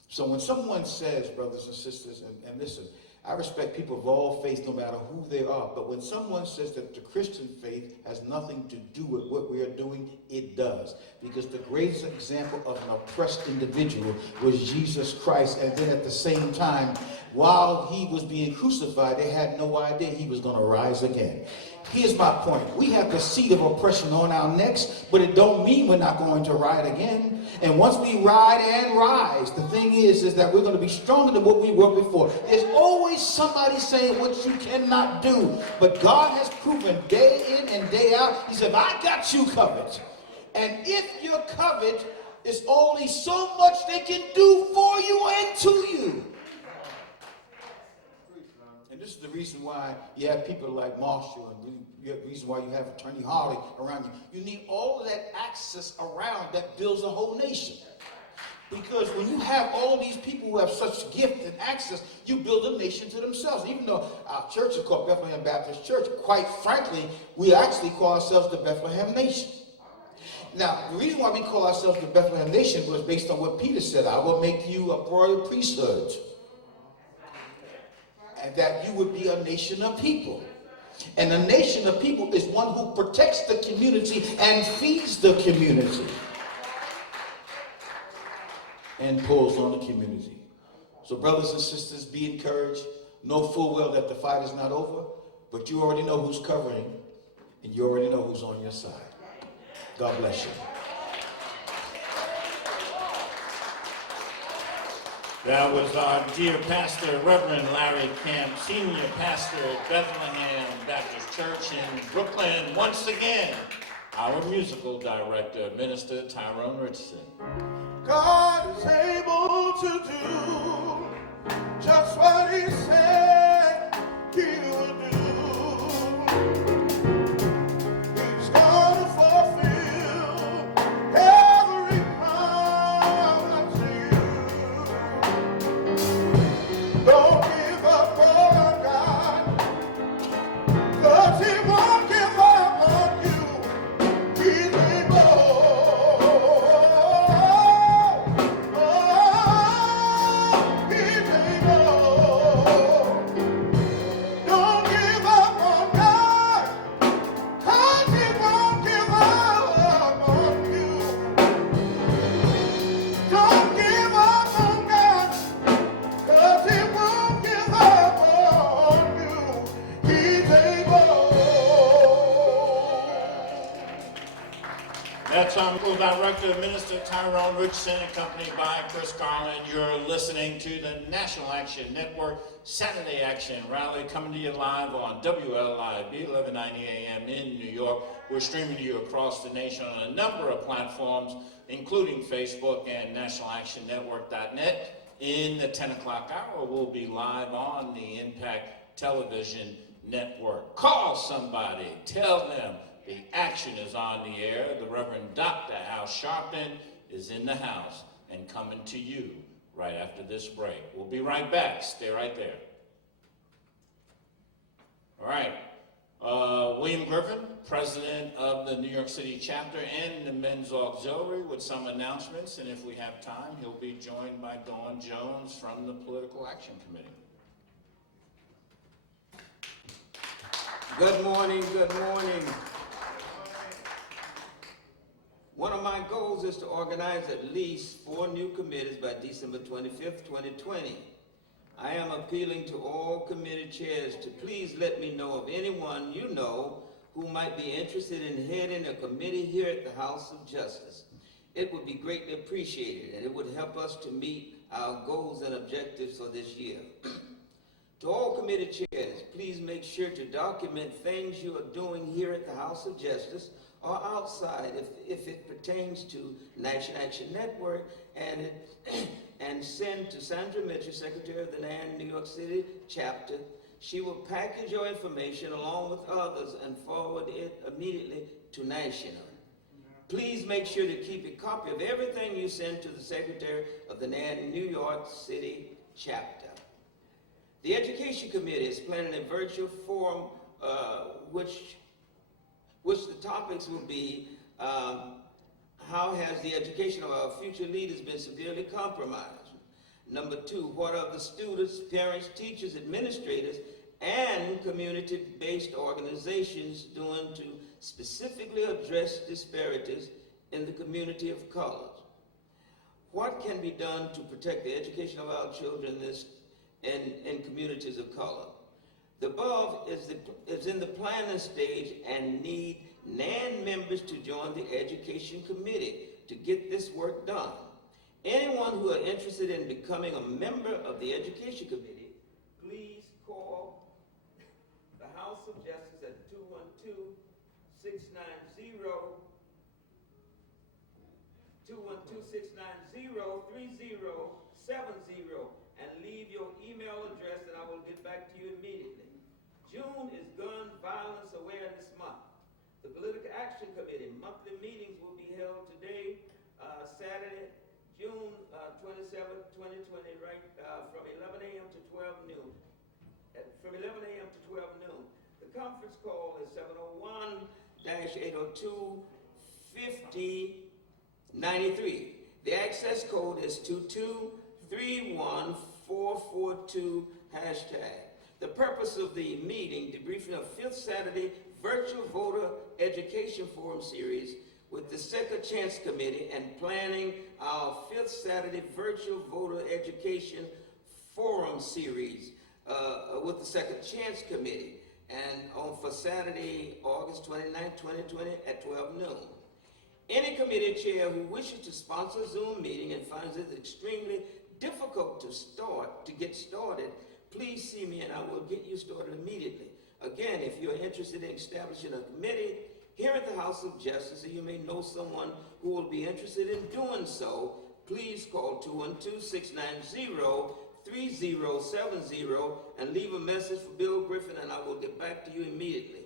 So when someone says, brothers and sisters, and listen, I respect people of all faiths no matter who they are, but when someone says that the Christian faith has nothing to do with what we are doing, it does. Because the greatest example of an oppressed individual was Jesus Christ, and then at the same time, while he was being crucified, they had no idea he was going to rise again. Here's my point. We have the seed of oppression on our necks, but it don't mean we're not going to ride again. And once we ride and rise, the thing is that we're going to be stronger than what we were before. There's always somebody saying what you cannot do. But God has proven day in and day out, he said, I got you covered. And if you're covered, there's only so much they can do for you and to you. And this is the reason why you have people like Marshall, and the reason why you have Attorney Harley around you. You need all of that access around that builds a whole nation. Because when you have all these people who have such gift and access, you build a nation to themselves. Even though our church is called Bethlehem Baptist Church, quite frankly, we actually call ourselves the Bethlehem Nation. Now, the reason why we call ourselves the Bethlehem Nation was based on what Peter said, I will make you a royal priesthood. And that you would be a nation of people. And a nation of people is one who protects the community and feeds the community. And pulls on the community. So brothers and sisters, be encouraged. Know full well that the fight is not over, but you already know who's covering, and you already know who's on your side. God bless you. That was our dear pastor, Reverend Larry Camp, senior pastor at Bethlehem Baptist Church in Brooklyn. Once again, our musical director, Minister Tyrone Richardson. God is able to do just what he said he would do. He's gonna fulfill every Don't give up on God, 'cause He won't give up on you. He's able. He's able. Don't give up on God, 'cause He won't give up on you. Don't give up on God, 'cause He won't give up on you. He's able. That's our Medical Director, Minister Tyrone Richardson, accompanied by Chris Garland. You're listening to the National Action Network Saturday Action Rally, coming to you live on WLIB 1190 AM in New York. We're streaming to you across the nation on a number of platforms, including Facebook and nationalactionnetwork.net. In the 10 o'clock hour, we'll be live on the Impact Television Network. Call somebody, tell them the action is on the air. The Reverend Dr. Al Sharpton is in the house and coming to you right after this break. We'll be right back. Stay right there. All right. William Griffin, president of the New York City chapter and the Men's Auxiliary, with some announcements. And if we have time, he'll be joined by Dawn Jones from the Political Action Committee. Good morning, good morning. One of my goals is to organize at least 4 new committees by December 25th, 2020. I am appealing to all committee chairs to please let me know of anyone you know who might be interested in heading a committee here at the House of Justice. It would be greatly appreciated, and it would help us to meet our goals and objectives for this year. To all committee chairs, please make sure to document things you are doing here at the House of Justice or outside if it pertains to National Action Network, and send to Sandra Mitchell, Secretary of the NAN New York City chapter. She will package your information along with others and forward it immediately to National. Please make sure to keep a copy of everything you send to the Secretary of the NAN New York City chapter. The Education Committee is planning a virtual forum which the topics will be, how has the education of our future leaders been severely compromised? Number 2, what are the students, parents, teachers, administrators, and community-based organizations doing to specifically address disparities in the community of color? What can be done to protect the education of our children in communities of color? The above is in the planning stage and need NAN members to join the Education Committee to get this work done. Anyone who are interested in becoming a member of the Education Committee, please call the House of Justice at 212-690-3070 and leave your email address, and I will get back to you immediately. June is Gun Violence Awareness Month. The Political Action Committee monthly meetings will be held today, Saturday, June 27th, 2020, right from 11 a.m. to 12 noon. From 11 a.m. to 12 noon. The conference call is 701-802-5093. The access code is 2231442 #. The purpose of the meeting, debriefing of 5th Saturday Virtual Voter Education Forum Series with the Second Chance Committee, and planning our 5th Saturday Virtual Voter Education Forum Series with the Second Chance Committee, and for Saturday, August 29, 2020 at 12 noon. Any committee chair who wishes to sponsor a Zoom meeting and finds it extremely difficult to get started, please see me and I will get you started immediately. Again, if you're interested in establishing a committee here at the House of Justice, or you may know someone who will be interested in doing so, please call 212-690-3070 and leave a message for Bill Griffin, and I will get back to you immediately.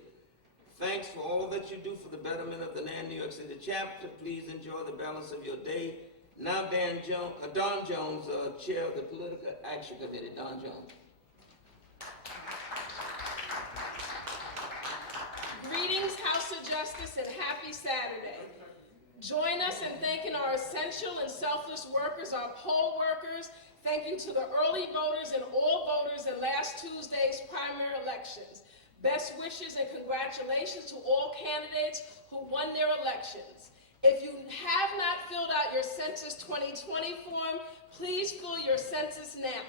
Thanks for all that you do for the betterment of the NAN New York City chapter. Please enjoy the balance of your day. Now Don Jones, Chair of the Political Action Committee. Don Jones. Greetings, House of Justice, and happy Saturday. Join us in thanking our essential and selfless workers, our poll workers. Thank you to the early voters and all voters in last Tuesday's primary elections. Best wishes and congratulations to all candidates who won their elections. If you have not filled out your Census 2020 form, please fill your census now.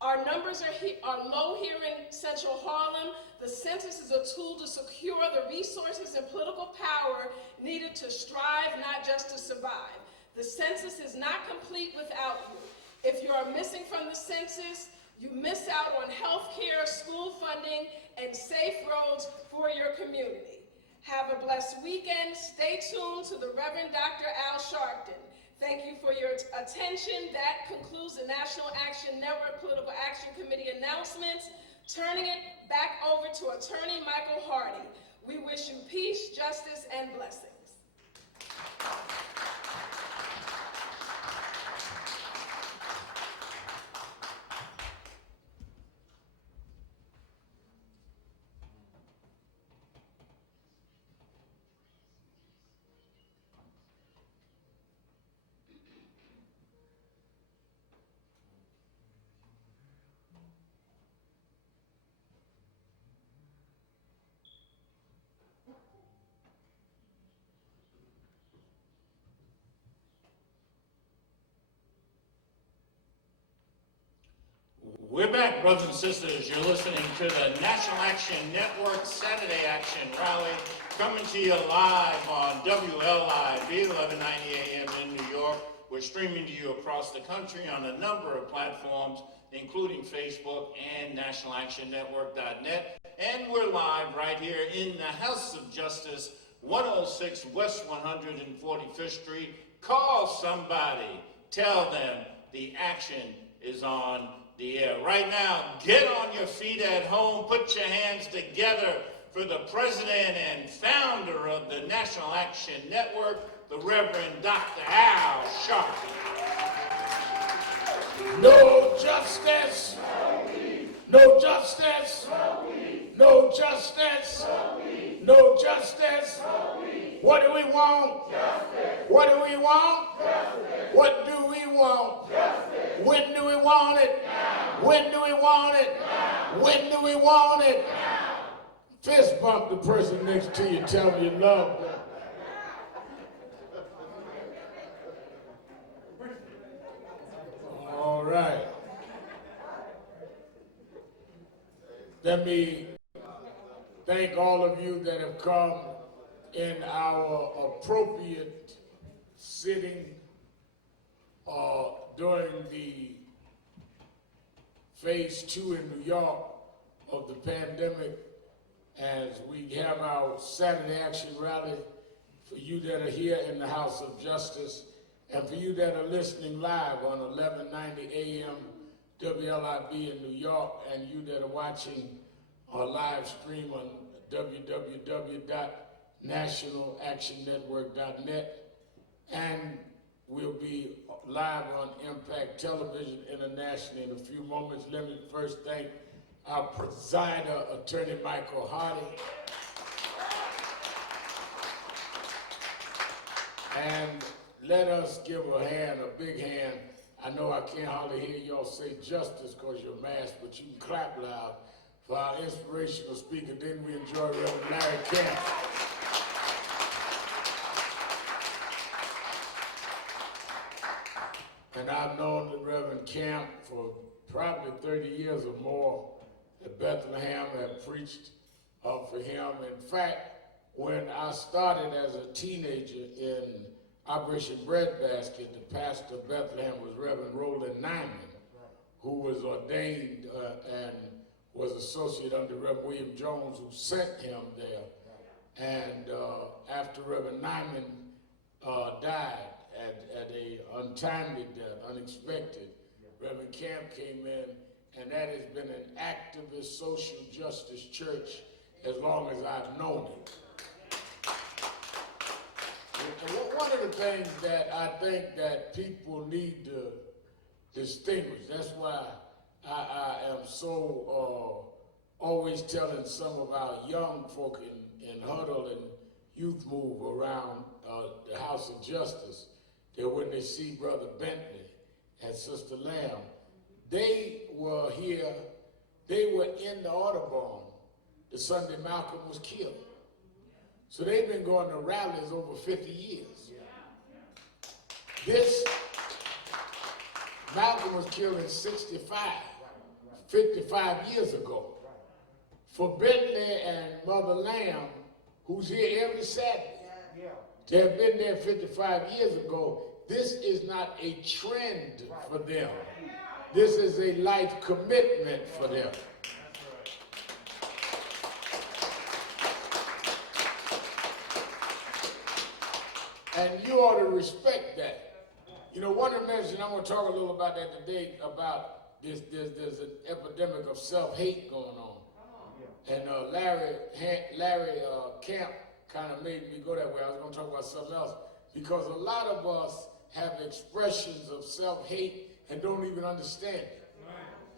Our numbers are low here in Central Harlem. The census is a tool to secure the resources and political power needed to strive, not just to survive. The census is not complete without you. If you are missing from the census, you miss out on health care, school funding, and safe roads for your community. Have a blessed weekend. Stay tuned to the Reverend Dr. Al Sharpton. Thank you for your attention. That concludes the National Action Network Political Action Committee announcements. Turning it back over to Attorney Michael Hardy. We wish you peace, justice, and blessings. We're back, brothers and sisters. You're listening to the National Action Network Saturday Action Rally, coming to you live on WLIB 1190 AM in New York. We're streaming to you across the country on a number of platforms, including Facebook and nationalactionnetwork.net. And we're live right here in the House of Justice, 106 West 145th Street. Call somebody. Tell them the action is on the air. Right now, get on your feet at home. Put your hands together for the president and founder of the National Action Network, the Reverend Dr. Al Sharpton. No justice. No justice. No justice. No justice. What do we want? Justice. What do we want? Justice. What do we want? Justice. When do we want it? Now. When do we want it? Now. When do we want it? Now. Fist bump the person next to you, tell them you love them. All right. Let me thank all of you that have come in our appropriate sitting during the phase 2 in New York of the pandemic, as we have our Saturday Action Rally for you that are here in the House of Justice, and for you that are listening live on 1190 AM WLIB in New York, and you that are watching our live stream on www.nationalactionnetwork.net, and we'll be live on Impact Television internationally in a few moments. Let me first thank our presider, Attorney Michael Hardy. And let us give a big hand. I know I can't hardly hear y'all say justice because you're masked, but you can clap loud for our inspirational speaker. Then we enjoy Reverend Larry Camp. And I've known the Reverend Camp for probably 30 years or more at Bethlehem. I have preached for him. In fact, when I started as a teenager in Operation Breadbasket, the pastor of Bethlehem was Reverend Roland Nyman, who was ordained and was associate under Reverend William Jones, who sent him there. And after Reverend Nyman died at a untimely death, unexpected, Reverend Camp came in, and that has been an activist social justice church as long as I've known it. One of the things that I think that people need to distinguish, that's why I am so always telling some of our young folk in Huddle and Youth Move around the House of Justice, that when they see Brother Bentley and Sister Lamb, they were here, they were in the Audubon the Sunday Malcolm was killed. So they've been going to rallies over 50 years. This, Malcolm was killed in 65, 55 years ago. For Bentley and Mother Lamb, who's here every Saturday, to have been there 55 years ago, this is not a trend for them. This is a life commitment for them. And you ought to respect that. You know, one of the mentions, I'm going to talk a little about that today, about there's an epidemic of self-hate going on. And Larry Camp kind of made me go that way. I was going to talk about something else. Because a lot of us have expressions of self-hate and don't even understand it.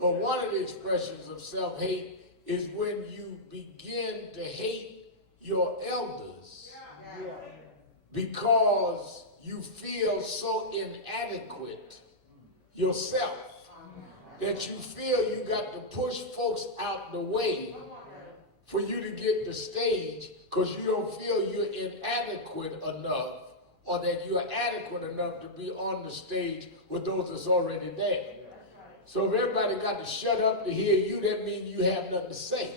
But one of the expressions of self-hate is when you begin to hate your elders because you feel so inadequate yourself that you feel you got to push folks out the way for you to get the stage because you don't feel you're inadequate enough or that you're adequate enough to be on the stage with those that's already there. So if everybody got to shut up to hear you, that means you have nothing to say.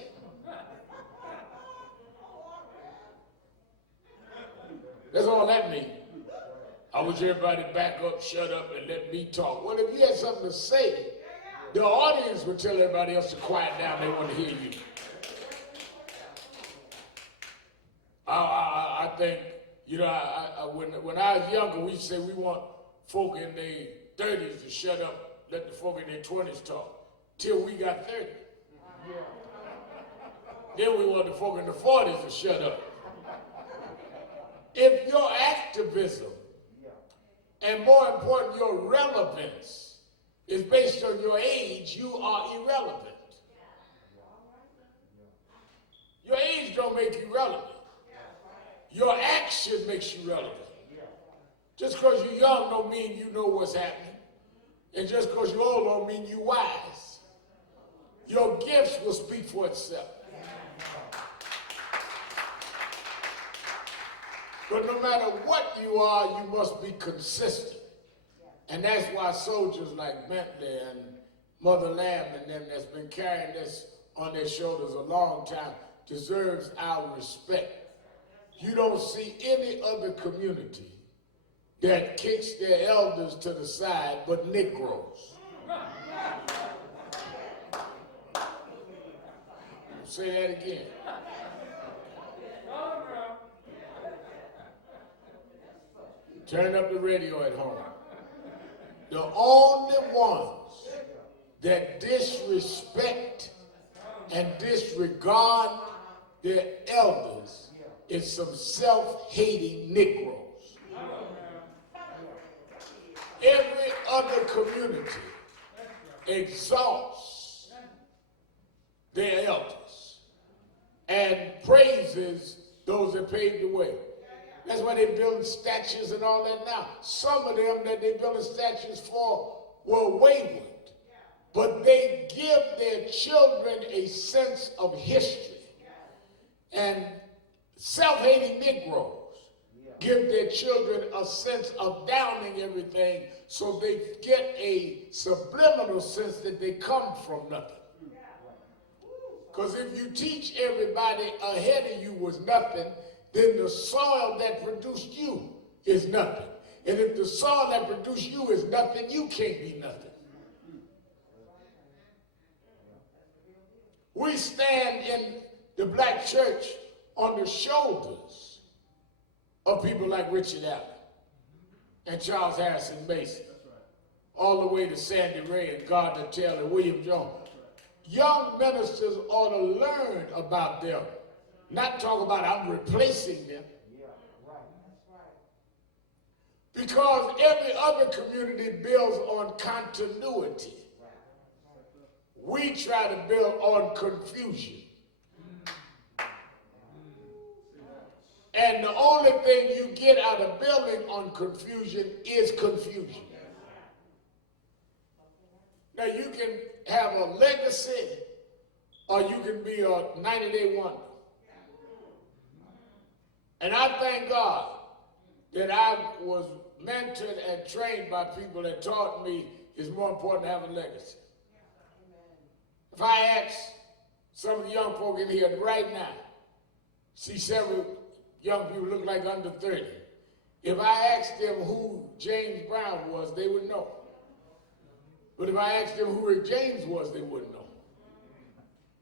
That's all that means. I wish everybody back up, shut up, and let me talk. Well, if you had something to say, the audience would tell everybody else to quiet down. They want to hear you. I think, you know, when I was younger, we say we want folk in their 30s to shut up, let the folk in their 20s talk, till we got 30. Then we want the folk in the 40s to shut up. If your activism, and more important, your relevance, is based on your age, you are irrelevant. Your age don't make you relevant. Your action makes you relevant. Just because you're young don't mean you know what's happening. And just because you're old don't mean you're wise. Your gifts will speak for itself. But no matter what you are, you must be consistent. And that's why soldiers like Bentley and Mother Lamb and them that's been carrying this on their shoulders a long time deserves our respect. You don't see any other community that kicks their elders to the side but Negroes. I'll say that again. Turn up the radio at home. The only ones that disrespect and disregard their elders is some self-hating Negroes. Every other community exalts their elders and praises those that paved the way. That's why they're building statues and all that now. Some of them that they're building statues for were wayward, but they give their children a sense of history. And self-hating Negroes give their children a sense of downing everything so they get a subliminal sense that they come from nothing. Because if you teach everybody ahead of you was nothing, then the soil that produced you is nothing. And if the soil that produced you is nothing, you can't be nothing. We stand in the black church on the shoulders of people like Richard Allen and Charles Harrison Mason, all the way to Sandy Ray and Gardner Taylor, William Jones. Young ministers ought to learn about them. Not talk about I'm replacing them. Because every other community builds on continuity. We try to build on confusion. And the only thing you get out of building on confusion is confusion. Now you can have a legacy or you can be a 90-day wonder. And I thank God that I was mentored and trained by people that taught me it's more important to have a legacy. If I ask some of the young folk in here right now, see several young people look like under 30. If I asked them who James Brown was, they would know. But if I asked them who Rick James was, they wouldn't know.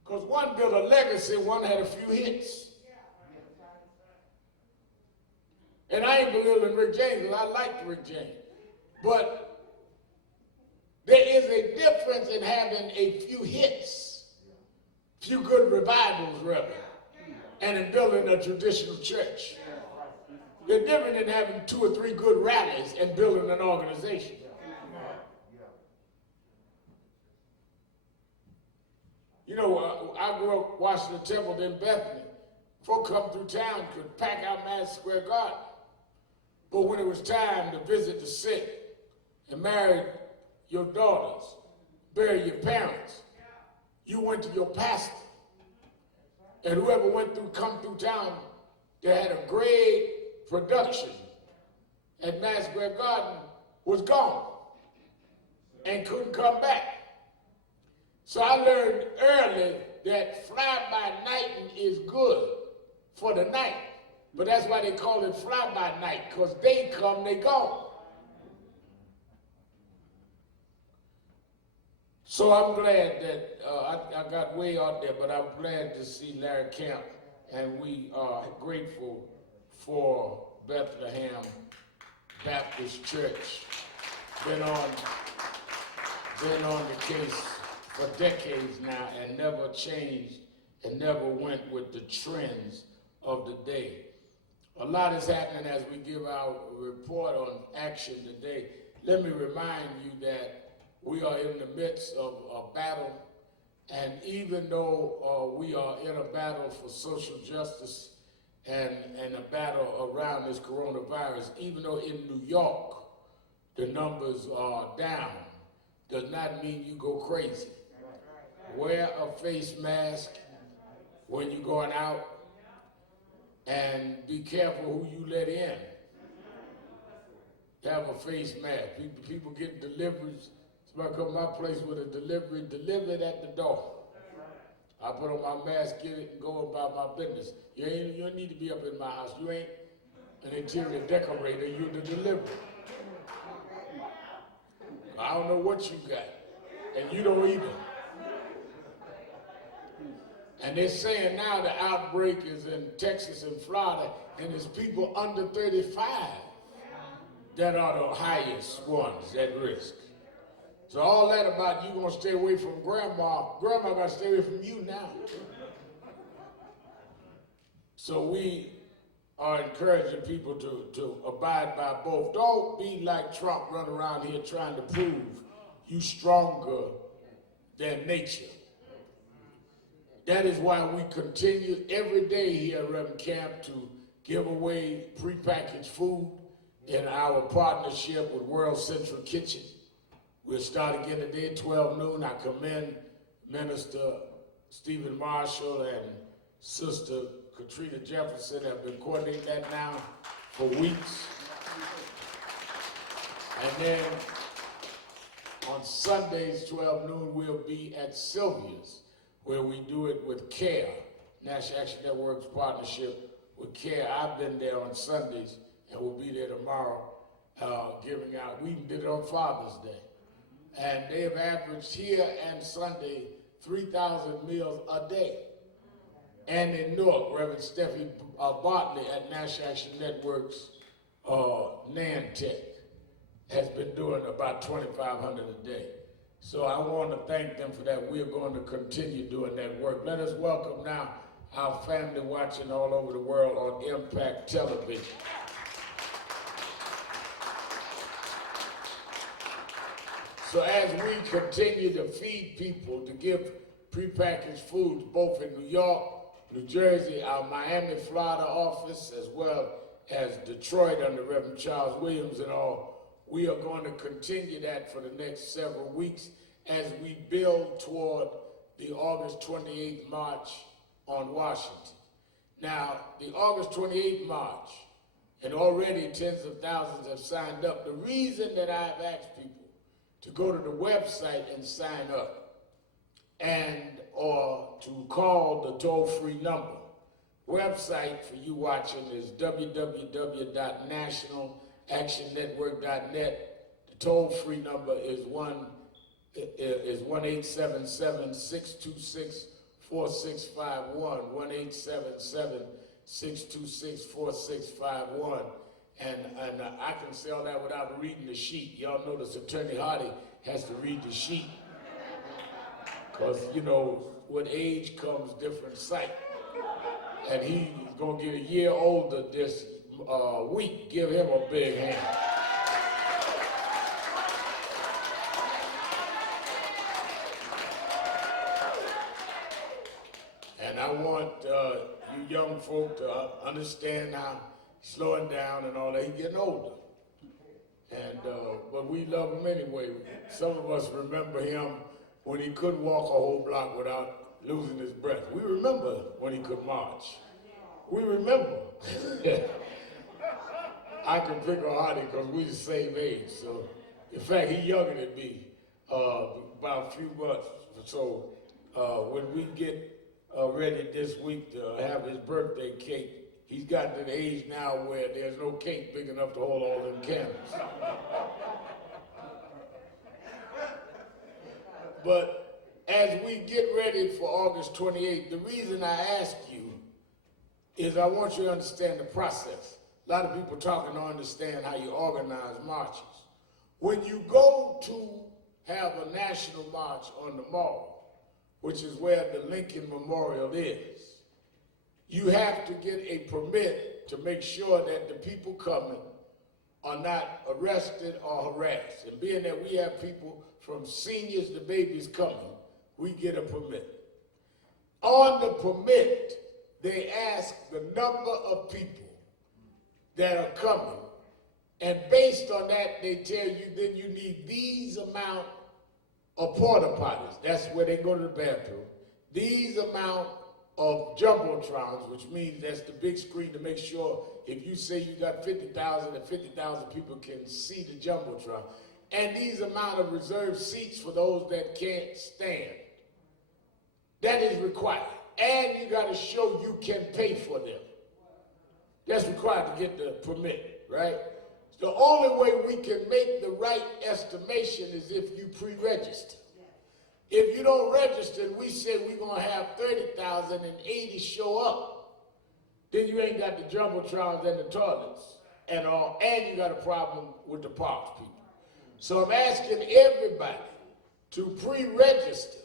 Because one built a legacy, one had a few hits. And I ain't believing Rick James, because I liked Rick James. But there is a difference in having a few hits, few good revivals, rather, and in building a traditional church. They're different than having 2 or 3 good rallies and building an organization. You know, I grew up watching the temple in Bethany. Folk come through town could pack out Madison Square Garden. But when it was time to visit the sick and marry your daughters, bury your parents, you went to your pastor. And whoever come through town that had a great production at Madison Square Garden was gone and couldn't come back. So I learned early that fly-by-nighting is good for the night. But that's why they call it fly-by-night, because they come, they go. So I'm glad that I got way out there, but I'm glad to see Larry Camp, and we are grateful for Bethlehem Baptist Church. Been on the case for decades now and never changed and never went with the trends of the day. A lot is happening as we give our report on action today. Let me remind you that we are in the midst of a battle, and even though we are in a battle for social justice and a battle around this coronavirus, even though in New York the numbers are down, does not mean you go crazy. Wear a face mask when you're going out, and be careful who you let in. Have a face mask. People get deliveries. Somebody come to my place with a delivery, deliver it at the door. I put on my mask, get it, and go about my business. You don't need to be up in my house. You ain't an interior decorator, you're the deliverer. I don't know what you got, and you don't either. And they're saying now the outbreak is in Texas and Florida, and it's people under 35 that are the highest ones at risk. So all that about you gonna stay away from grandma gotta stay away from you now. So we are encouraging people to abide by both. Don't be like Trump running around here trying to prove you stronger than nature. That is why we continue every day here at Reverend Camp to give away prepackaged food in our partnership with World Central Kitchen. We'll start again today at 12 noon. I commend Minister Stephen Marshall and Sister Katrina Jefferson have been coordinating that now for weeks. And then on Sundays, 12 noon, we'll be at Sylvia's, where we do it with CARE, National Action Network's partnership with CARE. I've been there on Sundays, and we'll be there tomorrow giving out. We even did it on Father's Day. And they have averaged here and Sunday 3,000 meals a day. And in Newark, Reverend Steffi Bartley at National Action Network's NANTech has been doing about 2,500 a day. So I want to thank them for that. We're going to continue doing that work. Let us welcome now our family watching all over the world on Impact Television. So as we continue to feed people, to give prepackaged foods, both in New York, New Jersey, our Miami, Florida office, as well as Detroit under Reverend Charles Williams and all, we are going to continue that for the next several weeks as we build toward the August 28th march on Washington. Now, the August 28th march, and already tens of thousands have signed up. The reason that I've asked people to go to the website and sign up, or to call the toll-free number. Website for you watching is www.nationalactionnetwork.net. The toll-free number is 1-877-626-4651, 1-877-626-4651. And I can say all that without reading the sheet. Y'all notice Attorney Hardy has to read the sheet. Because, you know, with age comes different sight. And he's going to get a year older this week. Give him a big hand. And I want you young folk to understand how he's slowing down and all that. He's getting older. And, but we love him anyway. Some of us remember him when he couldn't walk a whole block without losing his breath. We remember when he could march. We remember. I can pick on Hardy because we the same age. So, in fact, he's younger than me, about a few months. So, when we get ready this week to have his birthday cake, he's gotten to the age now where there's no cake big enough to hold all them candles. But as we get ready for August 28th, the reason I ask you is I want you to understand the process. A lot of people talking don't understand how you organize marches. When you go to have a national march on the mall, which is where the Lincoln Memorial is, you have to get a permit to make sure that the people coming are not arrested or harassed. And being that we have people from seniors to babies coming, we get a permit. On the permit, they ask the number of people that are coming, and based on that, they tell you then you need these amount of porta potties. That's where they go to the bathroom. These amount of jumbotrons, which means that's the big screen to make sure if you say you got 50,000 and 50,000 people can see the jumbotron. And these amount of reserved seats for those that can't stand. That is required. And you got to show you can pay for them. That's required to get the permit, right? The only way we can make the right estimation is if you pre-register. If you don't register and we say we're going to have 30,000 and 80 show up, then you ain't got the jumbotrons and the toilets and all, and you got a problem with the parks people. So I'm asking everybody to pre-register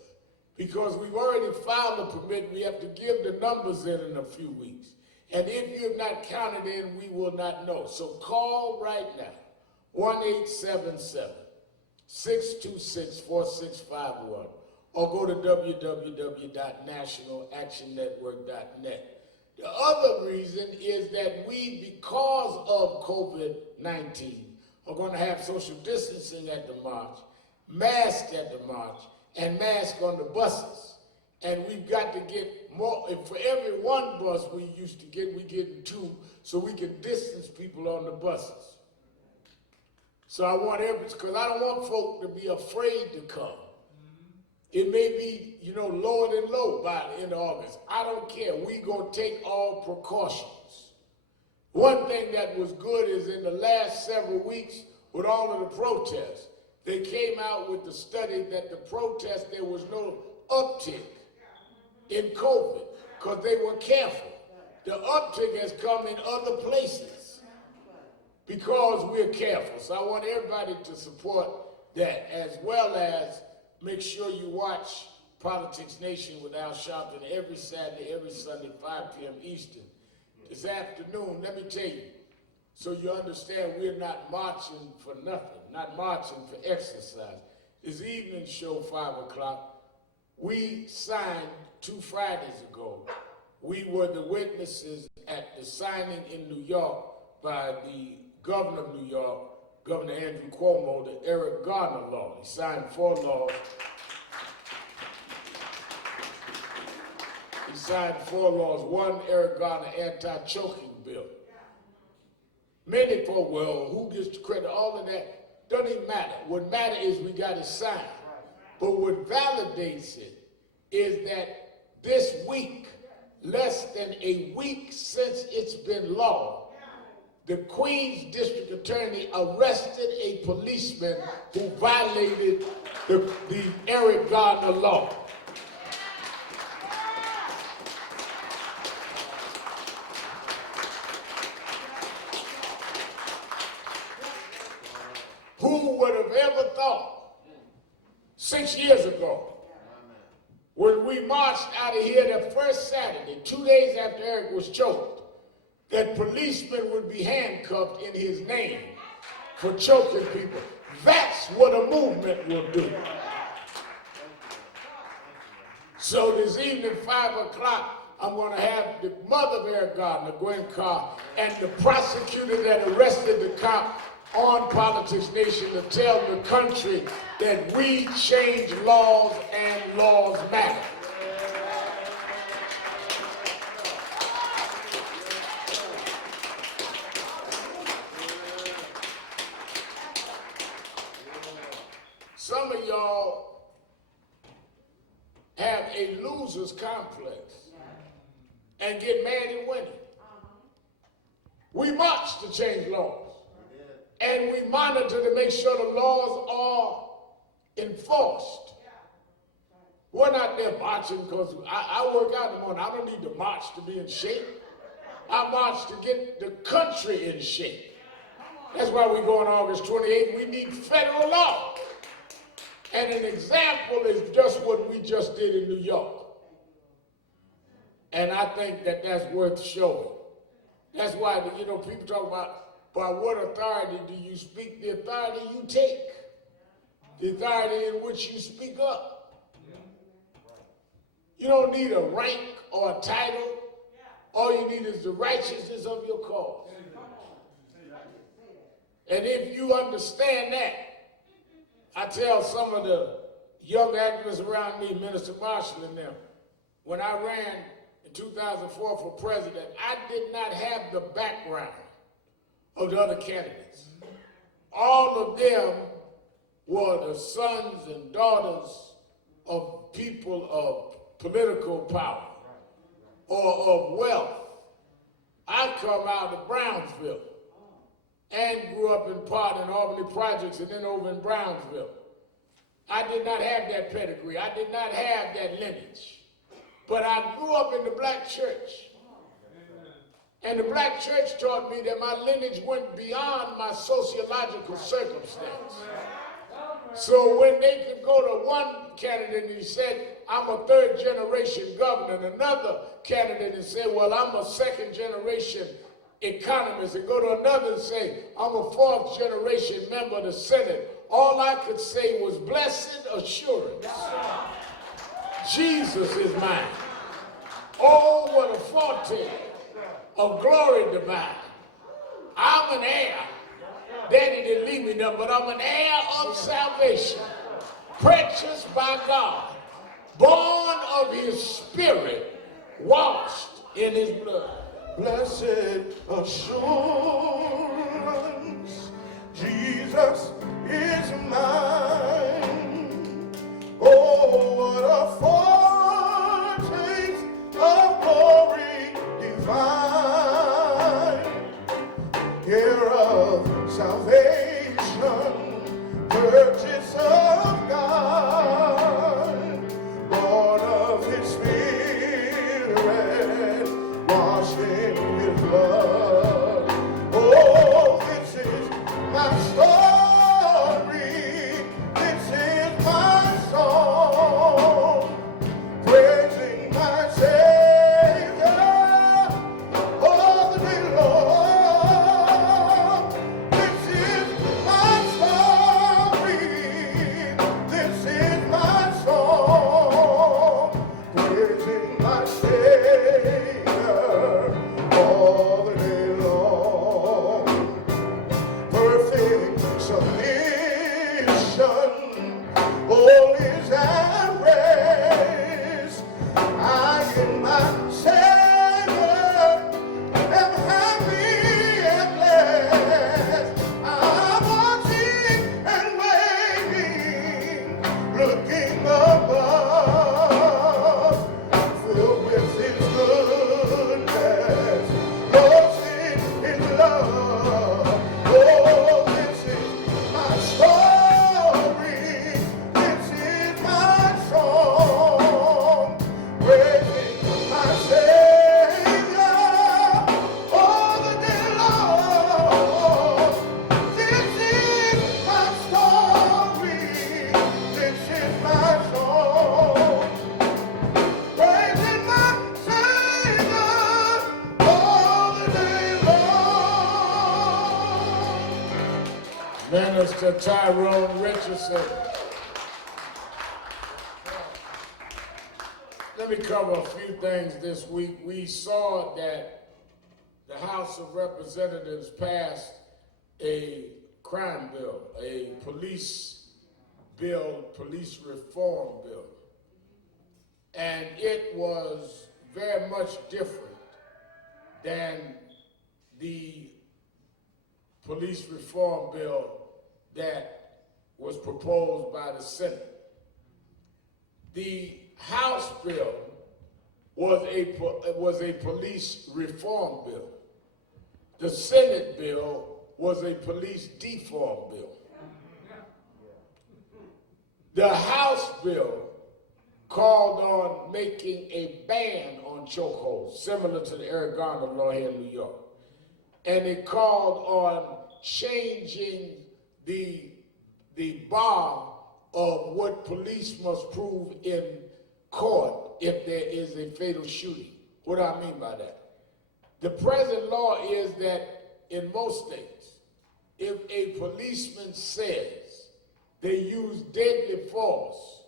because we've already filed a permit. We have to give the numbers in a few weeks. And if you have not counted in, we will not know. So call right now, 1-877-626-4651, or go to www.nationalactionnetwork.net. The other reason is that we, because of COVID-19, are going to have social distancing at the march, masks at the march, and masks on the buses. And we've got to get more. And for every one bus we used to get, we get two, so we can distance people on the buses. So I want because I don't want folk to be afraid to come. It may be, lower than low by the end of August. I don't care. We gonna take all precautions. One thing that was good is in the last several weeks with all of the protests, they came out with the study that the protests, there was no uptick in COVID because they were careful. The uptick has come in other places because we're careful. So I want everybody to support that, as well as make sure you watch Politics Nation with Al Sharpton every Saturday, every Sunday, 5 p.m. Eastern. This afternoon, let me tell you, so you understand we're not marching for nothing, not marching for exercise. this evening show, 5 o'clock, we signed 2 Fridays ago. We were the witnesses at the signing in New York by the governor of New York, Governor Andrew Cuomo, the Eric Garner law. He signed 4 laws. He signed 4 laws. 1, Eric Garner anti-choking bill. Many folk, well, who gets the credit? All of that doesn't even matter. What matters is we got it signed. But what validates it is that this week, less than a week since it's been law, the Queens District Attorney arrested a policeman who violated the Eric Garner law. Who would have ever thought 6 years ago, when we marched out of here that first Saturday, 2 days after Eric was choked, that policemen would be handcuffed in his name for choking people? That's what a movement will do. So this evening, 5 o'clock, I'm going to have the mother of Eric Gardner, Gwen Carr, and the prosecutor that arrested the cop on Politics Nation to tell the country that we change laws and laws matter. Some of y'all have a loser's complex and get mad at winning. We march to change laws. And we monitor to make sure the laws are enforced. We're not there marching because I work out in the morning. I don't need to march to be in shape. I march to get the country in shape. That's why we go on August 28th. We need federal law. And an example is just what we just did in New York. And I think that that's worth showing. That's why, people talk about, by what authority do you speak? The authority you take. The authority in which you speak up. You don't need a rank or a title. All you need is the righteousness of your cause. And if you understand that, I tell some of the young activists around me, Minister Marshall and them, when I ran in 2004 for president, I did not have the background of the other candidates. All of them were the sons and daughters of people of political power or of wealth. I come out of Brownsville and grew up in part in Albany Projects and then over in Brownsville. I did not have that pedigree. I did not have that lineage. But I grew up in the black church. And the black church taught me that my lineage went beyond my sociological circumstance. So when they could go to one candidate and he said, I'm a 3rd generation governor, and another candidate and say, well, I'm a 2nd generation economist, and go to another and say, I'm a 4th generation member of the Senate, all I could say was blessed assurance. Jesus is mine. Oh, what a foretaste of glory divine. I'm an heir. Daddy didn't leave me none, but I'm an heir of salvation, purchased by God, born of his spirit, washed in his blood. Blessed assurance, Jesus is mine. Oh, what a foretaste of glory divine. Heir of salvation, purchase of God, born of his spirit, washed in his blood. Oh, this is my story, this is my song, praising my Savior all the day long. This is my story, this Mr. Tyrone Richardson. Let me cover a few things this week. We saw that the House of Representatives passed a crime bill, a police bill, police reform bill. And it was very much different than the police reform bill that was proposed by the Senate. The House bill was a police reform bill. The Senate bill was a police deform bill. The House bill called on making a ban on chokeholds, similar to the Eric Garner law here in New York. And it called on changing the bar of what police must prove in court if there is a fatal shooting. What do I mean by that? The present law is that in most states, if a policeman says they used deadly force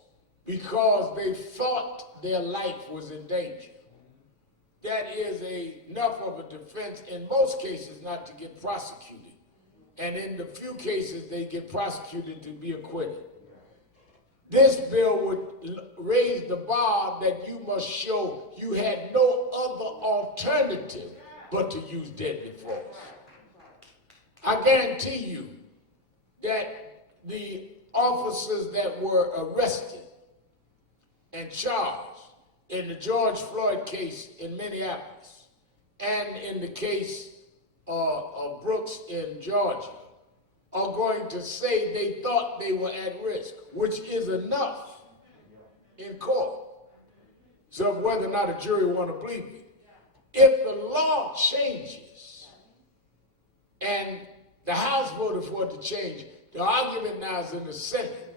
because they thought their life was in danger, that is enough of a defense in most cases not to get prosecuted. And in the few cases they get prosecuted to be acquitted. This bill would raise the bar that you must show you had no other alternative but to use deadly force. I guarantee you that the officers that were arrested and charged in the George Floyd case in Minneapolis and in the case of Brooks in Georgia are going to say they thought they were at risk, which is enough in court. So whether or not a jury want to believe it. If the law changes and the House voted for it to change, the argument now is in the Senate.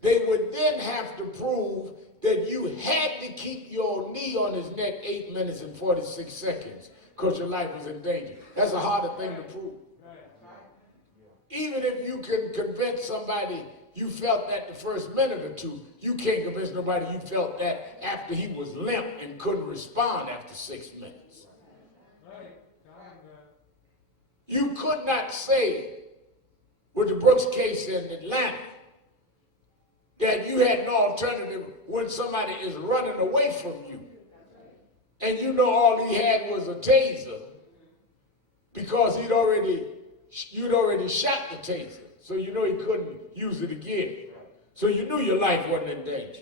They would then have to prove that you had to keep your knee on his neck 8 minutes and 46 seconds because your life was in danger. That's a harder thing to prove. Even if you can convince somebody you felt that the first minute or two, you can't convince nobody you felt that after he was limp and couldn't respond after 6 minutes. You could not say with the Brooks case in Atlanta that you had no alternative when somebody is running away from you and you know all he had was a taser because you'd already shot the taser, so you know he couldn't use it again. So you knew your life wasn't in danger.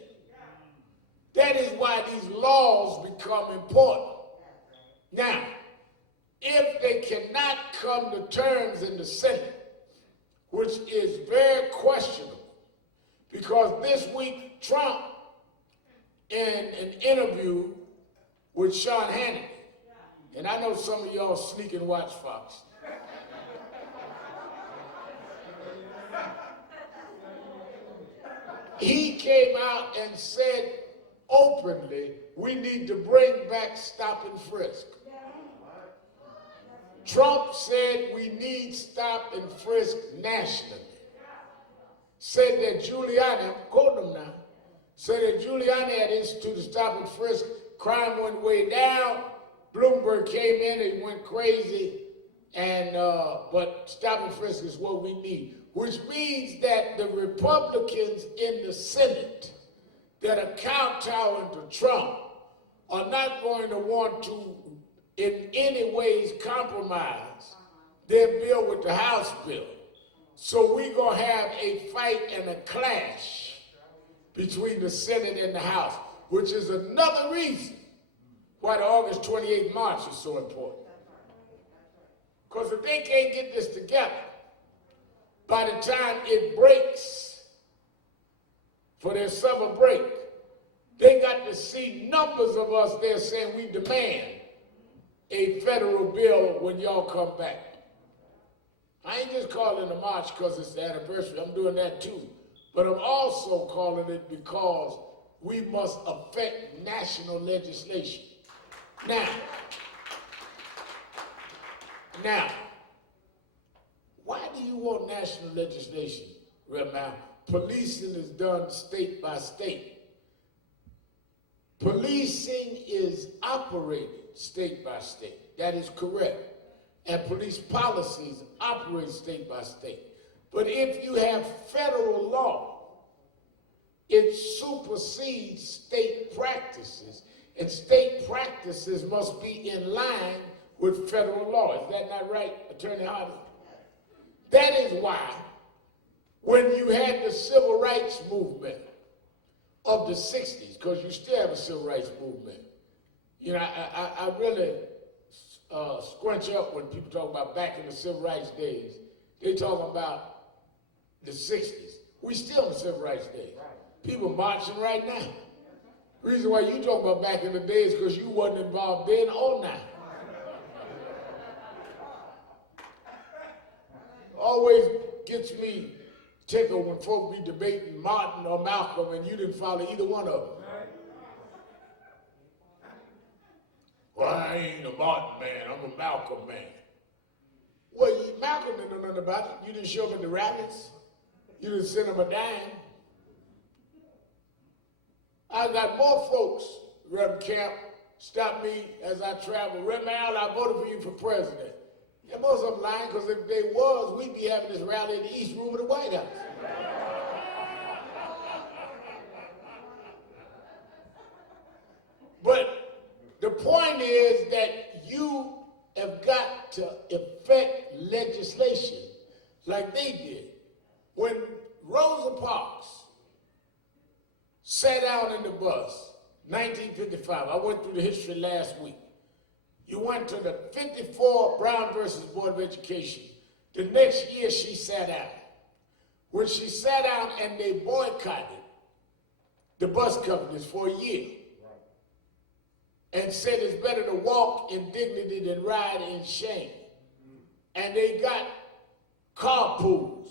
That is why these laws become important. Now, if they cannot come to terms in the Senate, which is very questionable, because this week Trump, in an interview with Sean Hannity, and I know some of y'all sneak and watch Fox, he came out and said openly, we need to bring back stop and frisk. Trump said we need stop and frisk nationally. Said that Giuliani, I'm quoting him now, said that Giuliani had instituted stop and frisk, crime went way down, Bloomberg came in and went crazy, and but stop and frisk is what we need. Which means that the Republicans in the Senate that are kowtowing to Trump are not going to want to in any ways compromise their bill with the House bill. So we're going to have a fight and a clash between the Senate and the House, which is another reason why the August 28th march is so important. Because if they can't get this together, by the time it breaks for their summer break, they got to see numbers of us there saying we demand a federal bill when y'all come back. I ain't just calling a march because it's the anniversary. I'm doing that too. But I'm also calling it because we must affect national legislation. Now, why do you want national legislation, Rev. Mal? Policing is done state by state. Policing is operated state by state. That is correct. And police policies operate state by state. But if you have federal law, it supersedes state practices, and state practices must be in line with federal law. Is that not right, Attorney Hardy? That is why when you had the civil rights movement of the 60s, because you still have a civil rights movement, you know, I really squinch up when people talk about back in the civil rights days. They talk about the 60s. We still in the civil rights days. People marching right now. The reason why you talk about back in the days is because you wasn't involved then or now. Always gets me tickled when folk be debating Martin or Malcolm and you didn't follow either one of them. Well, I ain't a Martin man, I'm a Malcolm man. Well, Malcolm didn't know nothing about it. You didn't show up at the rallies. You didn't send him a dime. I got more folks, Reverend Camp, stop me as I travel. Reverend Al, I voted for you for president. Yeah, most of them lying, because if they was, we'd be having this rally in the East Room of the White House. But the point is that you have got to effect legislation like they did. When Rosa Parks sat down in the bus, 1955, I went through the history last week. You went to the 54 Brown versus Board of Education. The next year she sat down. When she sat down and they boycotted the bus companies for a year and said it's better to walk in dignity than ride in shame. And they got carpools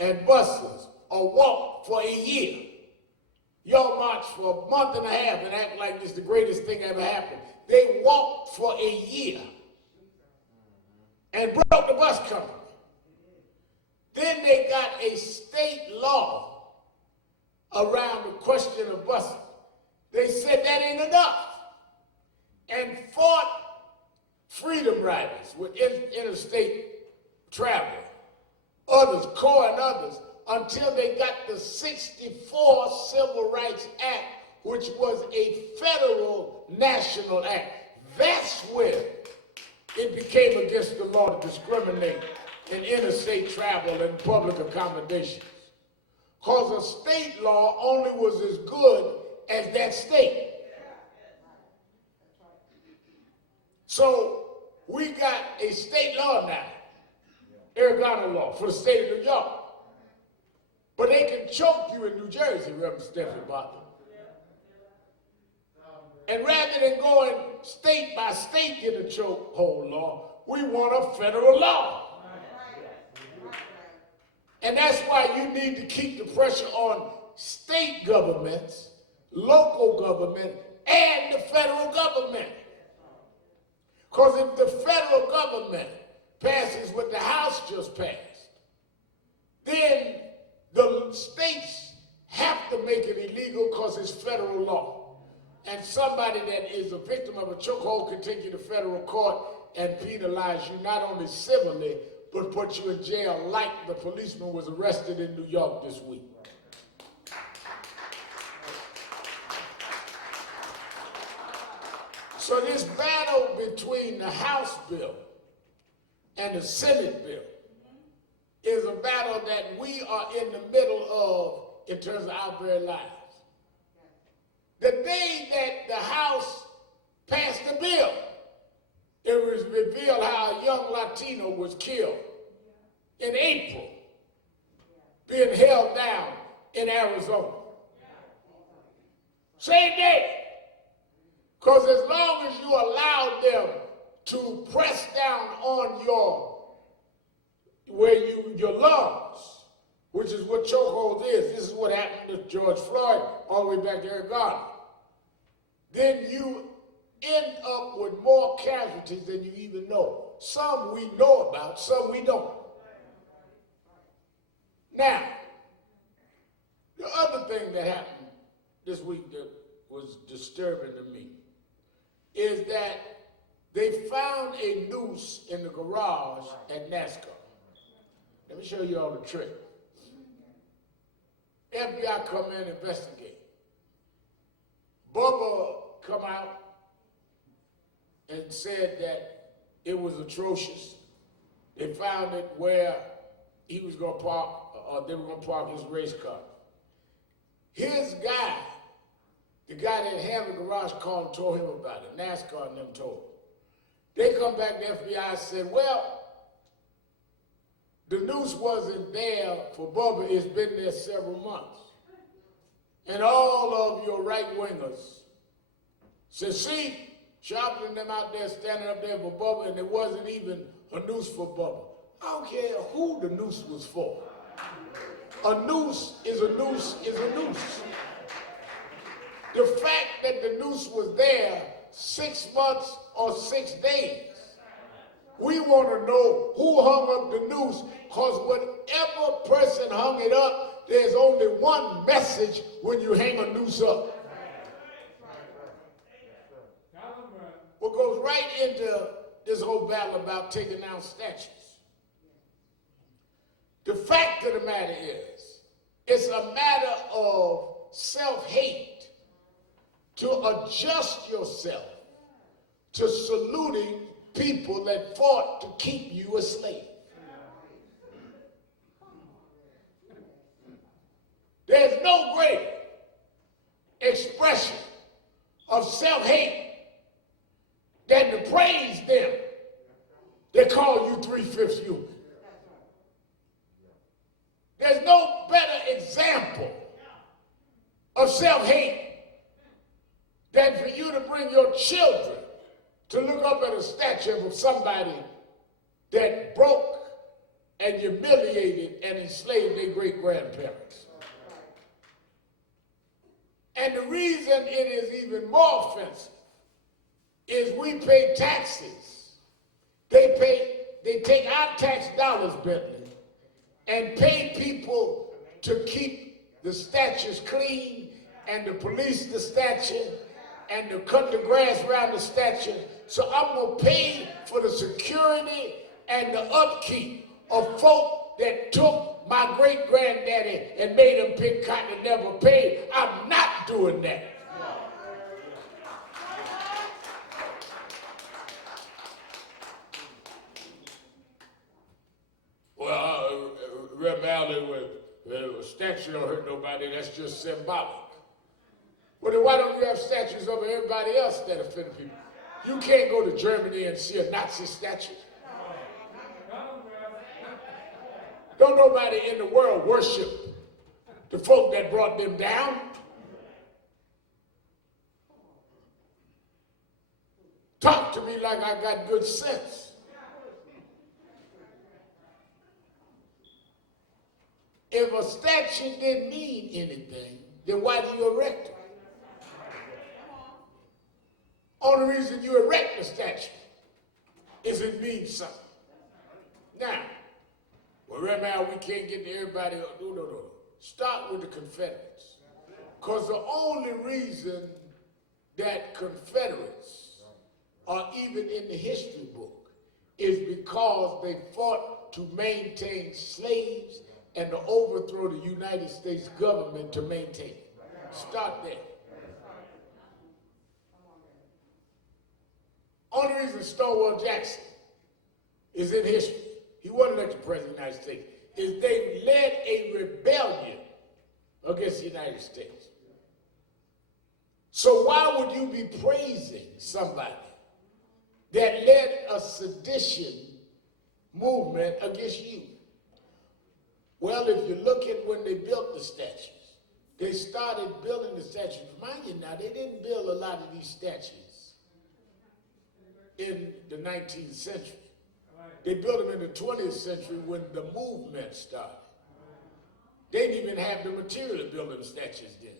and buses or walk for a year. Y'all marched for a month and a half and act like this is the greatest thing ever happened. They walked for a year and broke the bus company. Then they got a state law around the question of busing. They said that ain't enough and fought freedom riders with interstate travel, others, CORE and others, until they got the 64 Civil Rights Act, which was a federal national act. That's where it became against the law to discriminate in interstate travel and public accommodations. Because a state law only was as good as that state. So we got a state law now, Oregano law for the state of New York. But they can choke you in New Jersey, Reverend Stephanie Bartlett. And rather than going state by state in a chokehold law, we want a federal law. And that's why you need to keep the pressure on state governments, local government, and the federal government. Because if the federal government passes what the House just passed, then the states have to make it illegal because it's federal law. And somebody that is a victim of a chokehold can take you to federal court and penalize you not only civilly, but put you in jail like the policeman was arrested in New York this week. So this battle between the House bill and the Senate bill is a battle that we are in the middle of in terms of our very lives. The day that the House passed the bill, it was revealed how a young Latino was killed in April, being held down in Arizona. Same day. Because as long as you allow them to press down on your lungs, which is what chokehold is, this is what happened to George Floyd all the way back to Oregano, then you end up with more casualties than you even know. Some we know about, some we don't. Now, the other thing that happened this week that was disturbing to me is that they found a noose in the garage at NASCAR. Let me show you all the trick. FBI come in, investigate. Bubba come out and said that it was atrocious. They found it where he was going to park, or they were going to park his race car. His guy, the guy that had the garage called and told him about it. NASCAR and them told him. They come back, the FBI said, well, the noose wasn't there for Bubba. It's been there several months. And all of your right-wingers said, see, Sharpton and them out there standing up there for Bubba, and there wasn't even a noose for Bubba. I don't care who the noose was for. A noose is a noose is a noose. The fact that the noose was there 6 months or 6 days, we want to know who hung up the noose, because whatever person hung it up, there's only one message when you hang a noose up. What goes right into this whole battle about taking down statues. The fact of the matter is, it's a matter of self-hate to adjust yourself to saluting people that fought to keep you a slave. There's no greater expression of self-hate than to praise them that call you 3/5 human. There's no better example of self-hate than for you to bring your children to look up at a statue of somebody that broke and humiliated and enslaved their great-grandparents. And the reason it is even more offensive is we pay taxes. They take our tax dollars, Bentley, and pay people to keep the statues clean and to police the statue and to cut the grass around the statue. So I'm going to pay for the security and the upkeep of folk that took my great-granddaddy and made him pick cotton and never paid. I'm not doing that. Well, Reb Allen, a statue don't hurt nobody, that's just symbolic. Well, then why don't you have statues of everybody else that offend people? You can't go to Germany and see a Nazi statue. Don't nobody in the world worship the folk that brought them down. Talk to me like I got good sense. If a statue didn't mean anything, then why do you erect it? Only reason you erect a statue is it means something. Now, well, right now we can't get to everybody. No. Start with the Confederates. Because the only reason that Confederates are even in the history book is because they fought to maintain slaves and to overthrow the United States government to maintain it. Start there. Only reason Stonewall Jackson is in history, he wasn't elected president of the United States, is they led a rebellion against the United States. So why would you be praising somebody that led a sedition movement against you? Well, if you look at when they built the statues, they started building the statues. Mind you now, they didn't build a lot of these statues in the 19th century. They built them in the 20th century when the movement started. They didn't even have the material to build them statues then.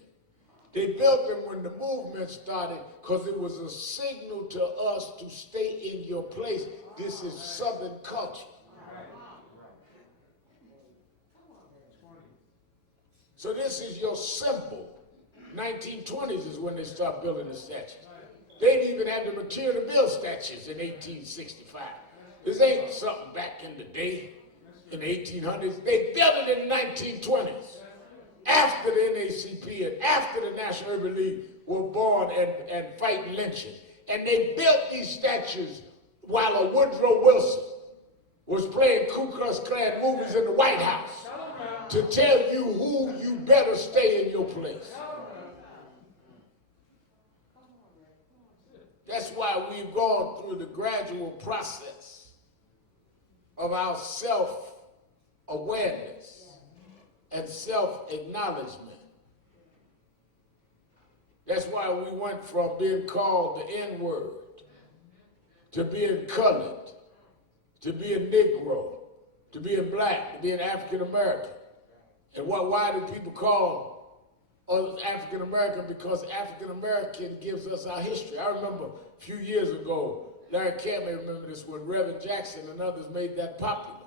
They built them when the movement started because it was a signal to us to stay in your place. This is Southern culture. So this is your symbol. 1920s is when they start building the statues. They didn't even have the material to build statues in 1865. This ain't something back in the day, in the 1800s. They built it in the 1920s, after the NAACP and after the National Urban League were born and fighting lynching. And they built these statues while a Woodrow Wilson was playing Ku Klux Klan movies in the White House to tell you who you better stay in your place. That's why we've gone through the gradual process of our self-awareness and self-acknowledgement. That's why we went from being called the N-word to being colored, to being Negro, to being black, to being African American. And why do people call us African American? Because African American gives us our history. I remember a few years ago, Larry Camp may remember this, when Reverend Jackson and others made that popular.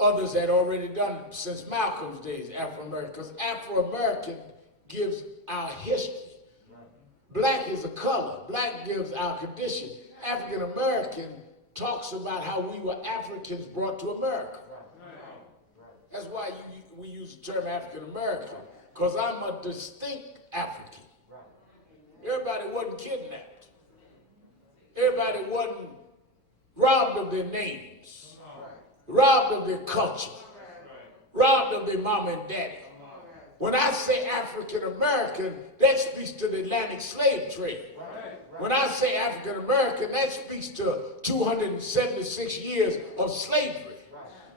Others had already done it since Malcolm's days, Afro-American, because Afro-American gives our history. Black is a color. Black gives our condition. African American talks about how we were Africans brought to America. That's why we use the term African American, because I'm a distinct African. Everybody wasn't kidnapped. Everybody wasn't robbed of their names, robbed of their culture, robbed of their mama and daddy. When I say African American, that speaks to the Atlantic slave trade. When I say African American, that speaks to 276 years of slavery.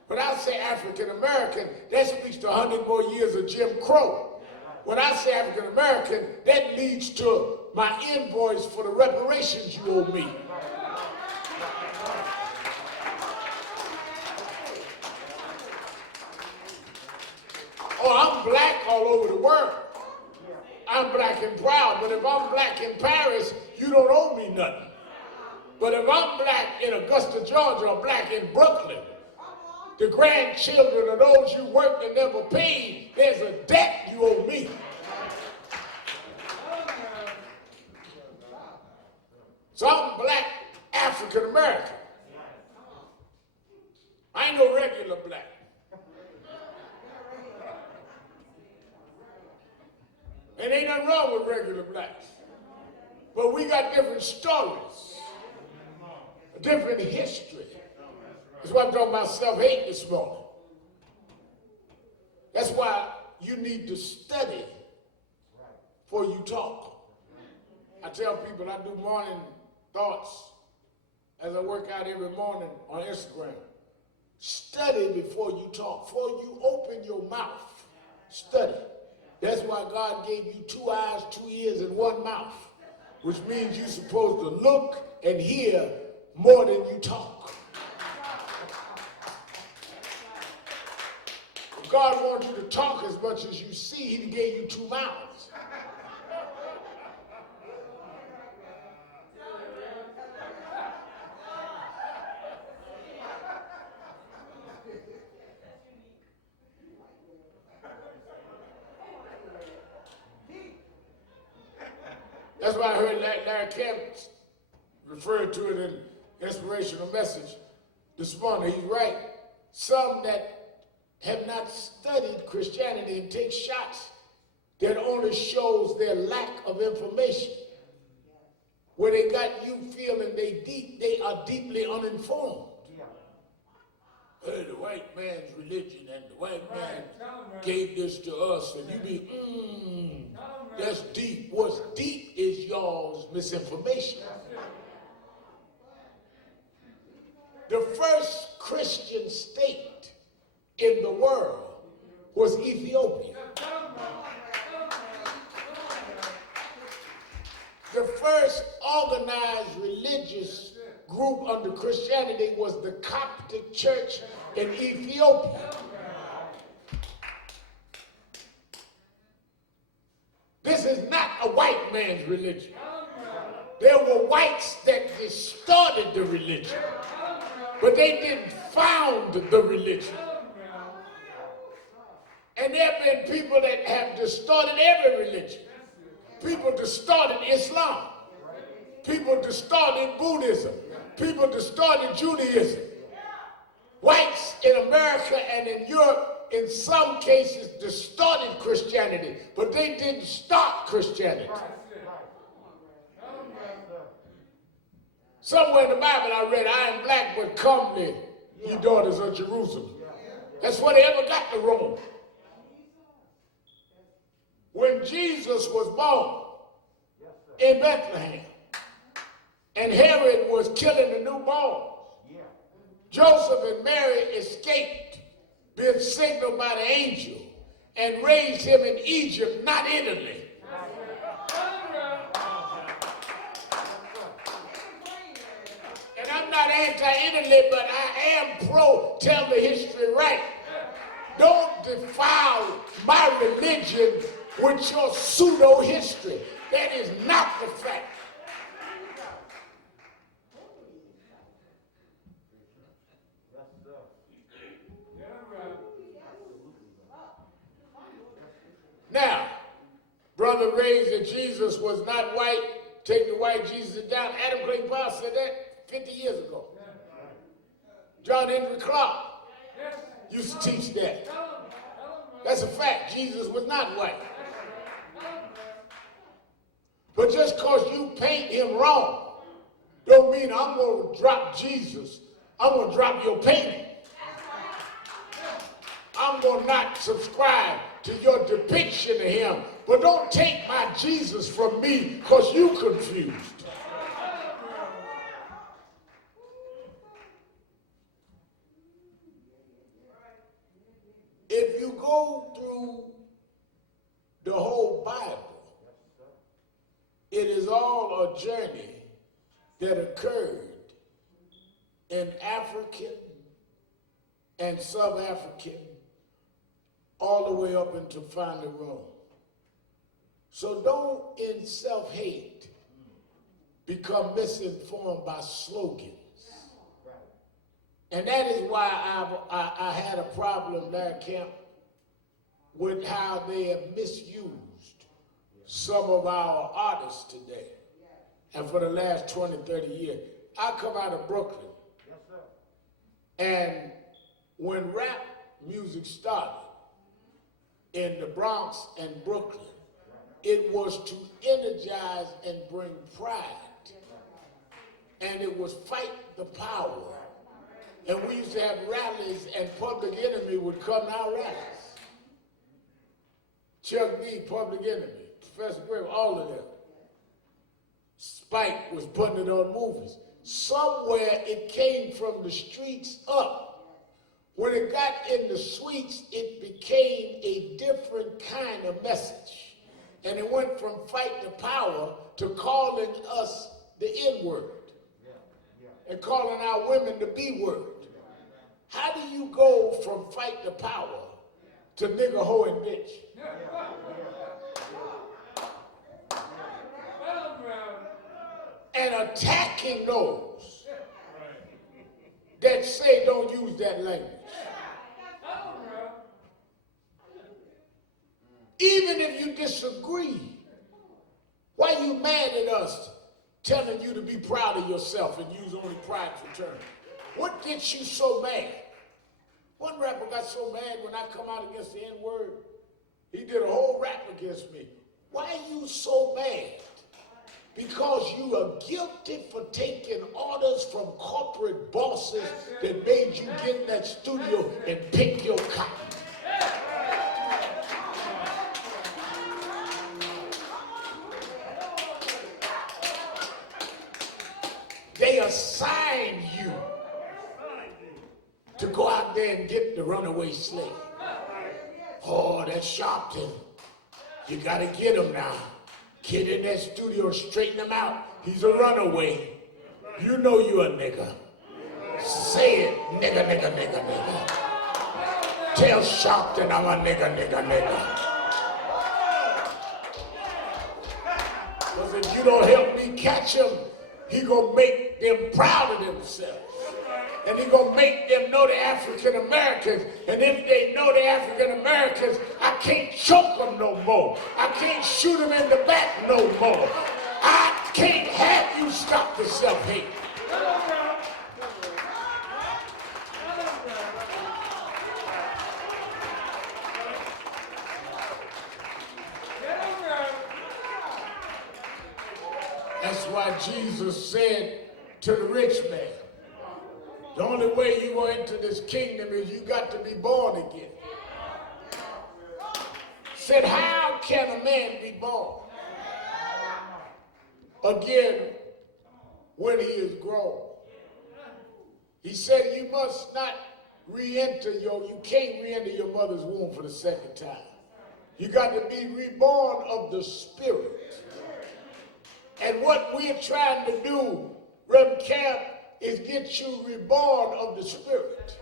When I say African American, that speaks to 100 more years of Jim Crow. When I say African American, that leads to my invoice for the reparations you owe me. Oh, I'm black all over the world. I'm black and proud, but if I'm black in Paris, you don't owe me nothing. But if I'm black in Augusta, Georgia, or black in Brooklyn, the grandchildren of those you worked and never paid, there's a debt you owe me. So I'm black African American. I ain't no regular black. And ain't nothing wrong with regular blacks. But we got different stories, a different history. That's why I'm talking about self-hate this morning. That's why you need to study before you talk. I tell people I do morning thoughts as I work out every morning on Instagram. Study before you talk. Before you open your mouth, study. That's why God gave you 2 eyes, 2 ears, and 1 mouth, which means you're supposed to look and hear more than you talk. If God wants you to talk as much as you see, He gave you 2 mouths. That's why I heard Larry Camp refer to it in Inspirational Message this morning. He's right. Some that have not studied Christianity and take shots that only shows their lack of information. Where they got you feeling they are deeply uninformed. The white man's religion and the white man gave this to us, and you be, that's deep. What's deep is y'all's misinformation. The first Christian state in the world was Ethiopia. The first organized religious group under Christianity was the Coptic Church in Ethiopia. This is not a white man's religion. There were whites that distorted the religion, but they didn't found the religion. And there have been people that have distorted every religion. People distorted Islam. People distorted Buddhism. People distorted Judaism. Whites in America and in Europe, in some cases, distorted Christianity, but they didn't start Christianity. Somewhere in the Bible I read, I am black, but comely, ye daughters of Jerusalem. That's where they ever got to Rome. When Jesus was born in Bethlehem, and Herod was killing the newborns, Joseph and Mary escaped, being signaled by the angel, and raised him in Egypt, not Italy. And I'm not anti-Italy, but I am pro tell the history right. Don't defile my religion with your pseudo-history. That is not the fact. Now, brother raised that Jesus was not white, take the white Jesus down. Adam Clayton Powell said that 50 years ago. John Henry Clark used to teach that. That's a fact. Jesus was not white. But just because you paint him wrong, don't mean I'm going to drop Jesus. I'm going to drop your painting. I'm going to not subscribe to your depiction of him. But don't take my Jesus from me because you confused. If you go through the whole Bible, it is all a journey that occurred in African and sub-African all the way up into finally Rome. So don't in self-hate become misinformed by slogans. And that is why I had a problem there, Camp, with how they have misused some of our artists today. And for the last 20, 30 years. I come out of Brooklyn. And when rap music started in the Bronx and Brooklyn, it was to energize and bring pride. And it was fight the power. And we used to have rallies, and Public Enemy would come to our rallies. Chuck D, Public Enemy, Professor Grave, all of them. Spike was putting it on movies. Somewhere it came from the streets up. When it got in the suites, it became a different kind of message. And it went from fight the power to calling us the N-word. And calling our women the B-word. How do you go from fight the power to nigger, hoe, and bitch? And attacking those that say don't use that language. Even if you disagree, why are you mad at us telling you to be proud of yourself and use only prideful terms? What gets you so mad? One rapper got so mad when I come out against the N-word. He did a whole rap against me. Why are you so mad? Because you are guilty for taking orders from corporate bosses that made you get in that studio and pick your cotton. They assign you to go out there and get the runaway slave. Oh, that's Sharpton. You gotta get him now. Get in that studio, straighten him out. He's a runaway. You know you a nigga. Say it, nigga, nigga, nigga, nigga. Tell Sharpton I'm a nigga, nigga, nigga. Because if you don't help me catch him, he gonna make them proud of themselves. and he's going to make them know the African Americans. And if they know the African Americans, I can't choke them no more. I can't shoot them in the back no more. I can't have you stop the self-hate. That's why Jesus said to the rich man, the only way you go into this kingdom is you got to be born again. Said, how can a man be born again when he is grown? He said you must not you can't re-enter your mother's womb for the second time. You got to be reborn of the Spirit. And what we're trying to do, Reverend Camp, is get you reborn of the Spirit.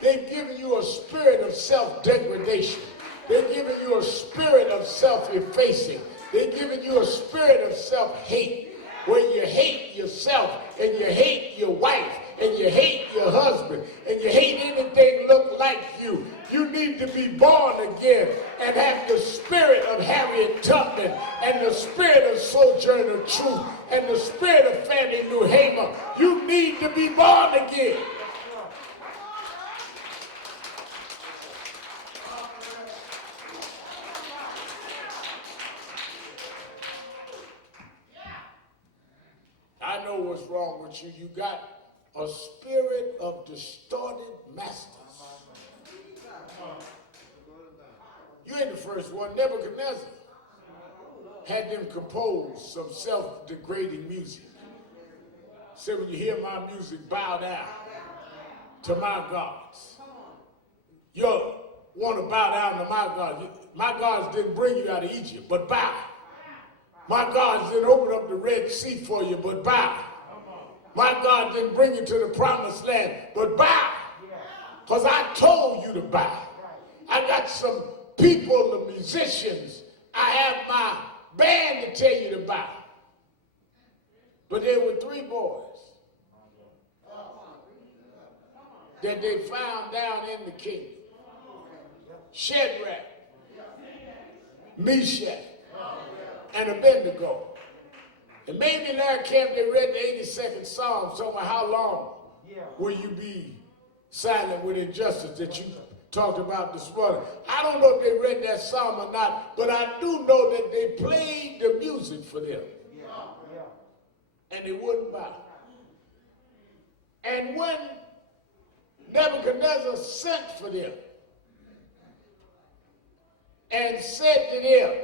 They've given you a spirit of self-degradation. They've given you a spirit of self-effacing. They've given you a spirit of self-hate, where you hate yourself, and you hate your wife, and you hate your husband, and you hate anything look like you. You need to be born again and have the spirit of Harriet Tubman and the spirit of Sojourner Truth and the spirit of Fannie Lou Hamer. You need to be born again. I know what's wrong with you. You got a spirit of distorted masters. You ain't the first one. Nebuchadnezzar had them compose some self-degrading music. Said, when you hear my music, bow down to my gods. You want to bow down to my gods. My gods didn't bring you out of Egypt, but bow. My gods didn't open up the Red Sea for you, but bow. My God didn't bring you to the promised land, but bow. Because I told you to bow. I got some people, the musicians. I have my band to tell you to bow. But there were 3 boys that they found down in the kingdom. Shadrach, Meshach, and Abednego. And maybe in our camp they read the 82nd Psalm somewhere. How long will you be silent with injustice that you talked about this morning? I don't know if they read that Psalm or not, but I do know that they played the music for them. And they wouldn't bow. And when Nebuchadnezzar sent for them and said to them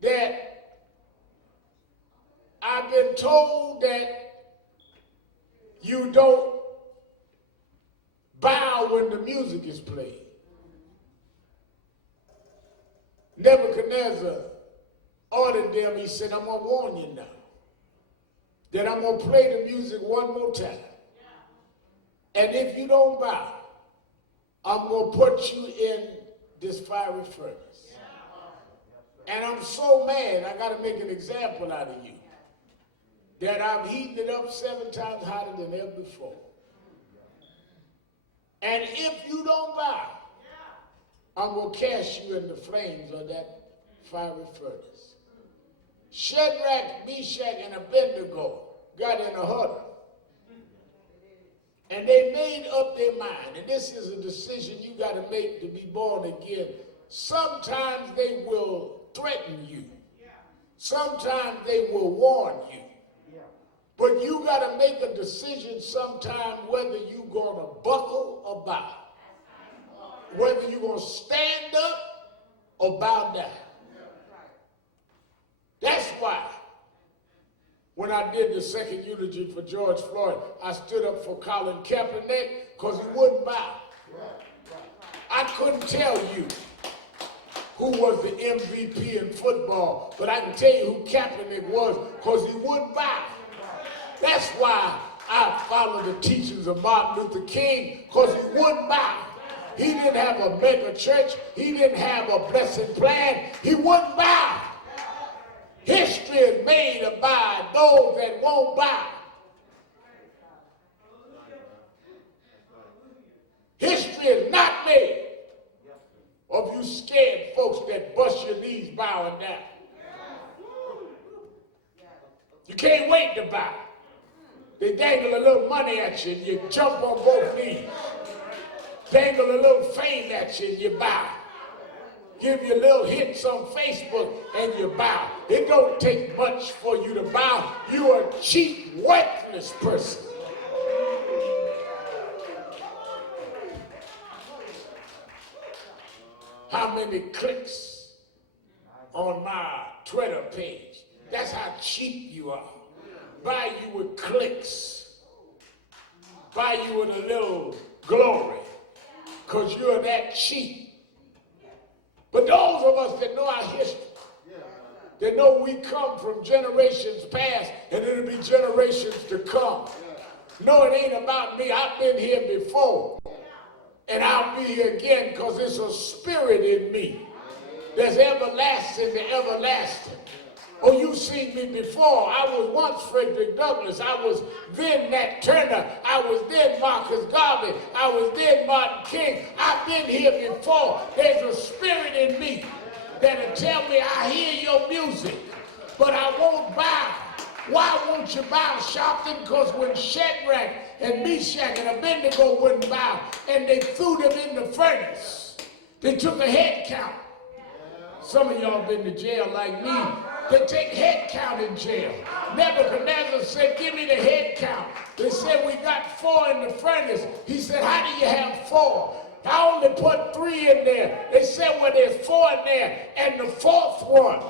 that I've been told that you don't bow when the music is played. Nebuchadnezzar ordered them, he said, I'm going to warn you now that I'm going to play the music one more time. And if you don't bow, I'm going to put you in this fiery furnace. And I'm so mad, I got to make an example out of you, that I'm heating it up 7 times hotter than ever before. And if you don't bow, I'm going to cast you in the flames of that fiery furnace. Shadrach, Meshach, and Abednego got in a huddle. And they made up their mind. And this is a decision you got to make to be born again. Sometimes they will threaten you. Sometimes they will warn you. But you got to make a decision sometime whether you're going to buckle or bow. Whether you're going to stand up or bow down. That's why when I did the second eulogy for George Floyd, I stood up for Colin Kaepernick because he wouldn't bow. I couldn't tell you who was the MVP in football, but I can tell you who Kaepernick was because he wouldn't bow. That's why I follow the teachings of Martin Luther King, because he wouldn't bow. He didn't have a mega church. He didn't have a blessing plan. He wouldn't bow. History is made by those that won't bow. not made of you scared folks that bust your knees bowing down. You can't wait to bow. They dangle a little money at you and you jump on both knees. Dangle a little fame at you and you bow. Give you little hits on Facebook and you bow. It don't take much for you to bow. You are a cheap, worthless person. How many clicks on my Twitter page? That's how cheap you are. Buy you with clicks. Buy you with a little glory. Because you're that cheap. But those of us that know our history, that know we come from generations past and it'll be generations to come. No, it ain't about me. I've been here before. And I'll be here again because there's a spirit in me that's everlasting to everlasting. Oh, you've seen me before. I was once Frederick Douglass. I was then Nat Turner. I was then Marcus Garvey. I was then Martin King. I've been here before. There's a spirit in me that'll tell me I hear your music, but I won't bow. Why won't you bow, Sharpton? Because when Shadrach and Meshach and Abednego wouldn't bow and they threw them in the furnace, they took a head count. Some of y'all been to jail like me. They take head count in jail. Nebuchadnezzar said, give me the head count. They said, we got 4 in the furnace. He said, how do you have 4? I only put 3 in there. They said, well, there's 4 in there. And the 4th one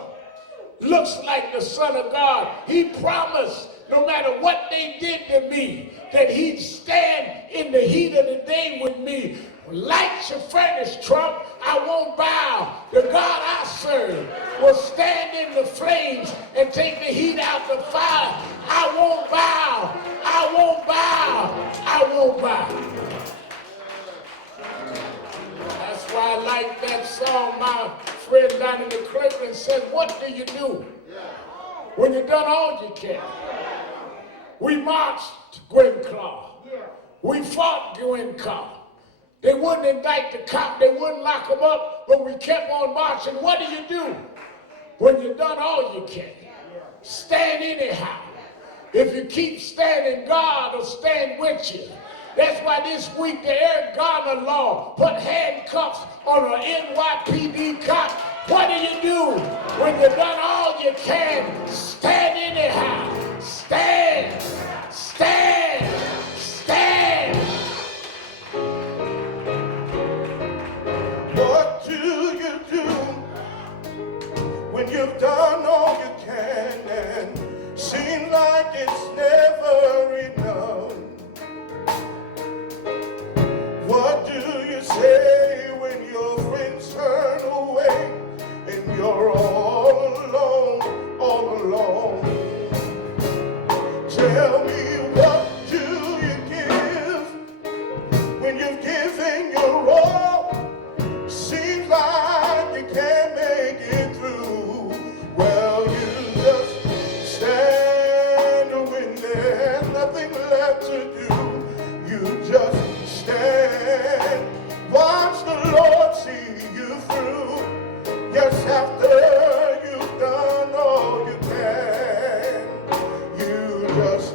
looks like the Son of God. He promised, no matter what they did to me, that he'd stand in the heat of the day with me. Light your furnace, Trump. I won't bow. The God I serve will stand in the flames and take the heat out the fire. I won't bow. I won't bow. I won't bow. That's why I like that song. My friend down in the Cleveland said, what do you do when you've done all you can? We marched Gwen Claw. We fought Gwen Claw. They wouldn't indict the cop, they wouldn't lock him up, but we kept on marching. What do when you've done all you can? Stand anyhow. If you keep standing, God will stand with you. That's why this week the Eric Garner law put handcuffs on an NYPD cop. What do when you've done all you can? Stand anyhow. Stand, stand, stand. What do you do when you've done all you can and seem like it's never enough? What do you say when your friends turn away and you're all alone, all alone? Tell me, what do you give when you've given your all? Seems like you can't make it through. Well, you just stand when there's nothing left to do. You just stand. Watch the Lord see you through. Yes, after you've done all you can, you just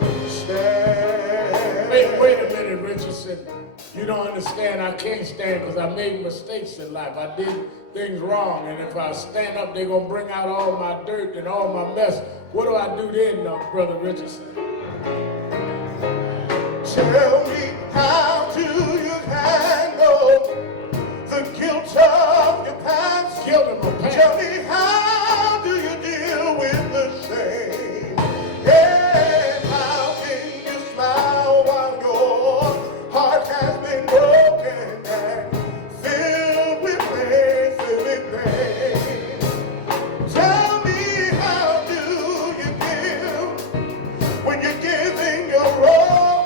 stand. Wait a minute, Richardson. You don't understand. I can't stand because I made mistakes in life. I did things wrong, and if I stand up, they're going to bring out all my dirt and all my mess. What do I do then, Brother Richardson? Tell me, how do you handle the guilt of your past? Guilt of my past. Tell me, how do you deal with the shame? And how can you smile while your heart has been broken and filled with pain, filled with pain? Tell me, how do you feel when you're giving your all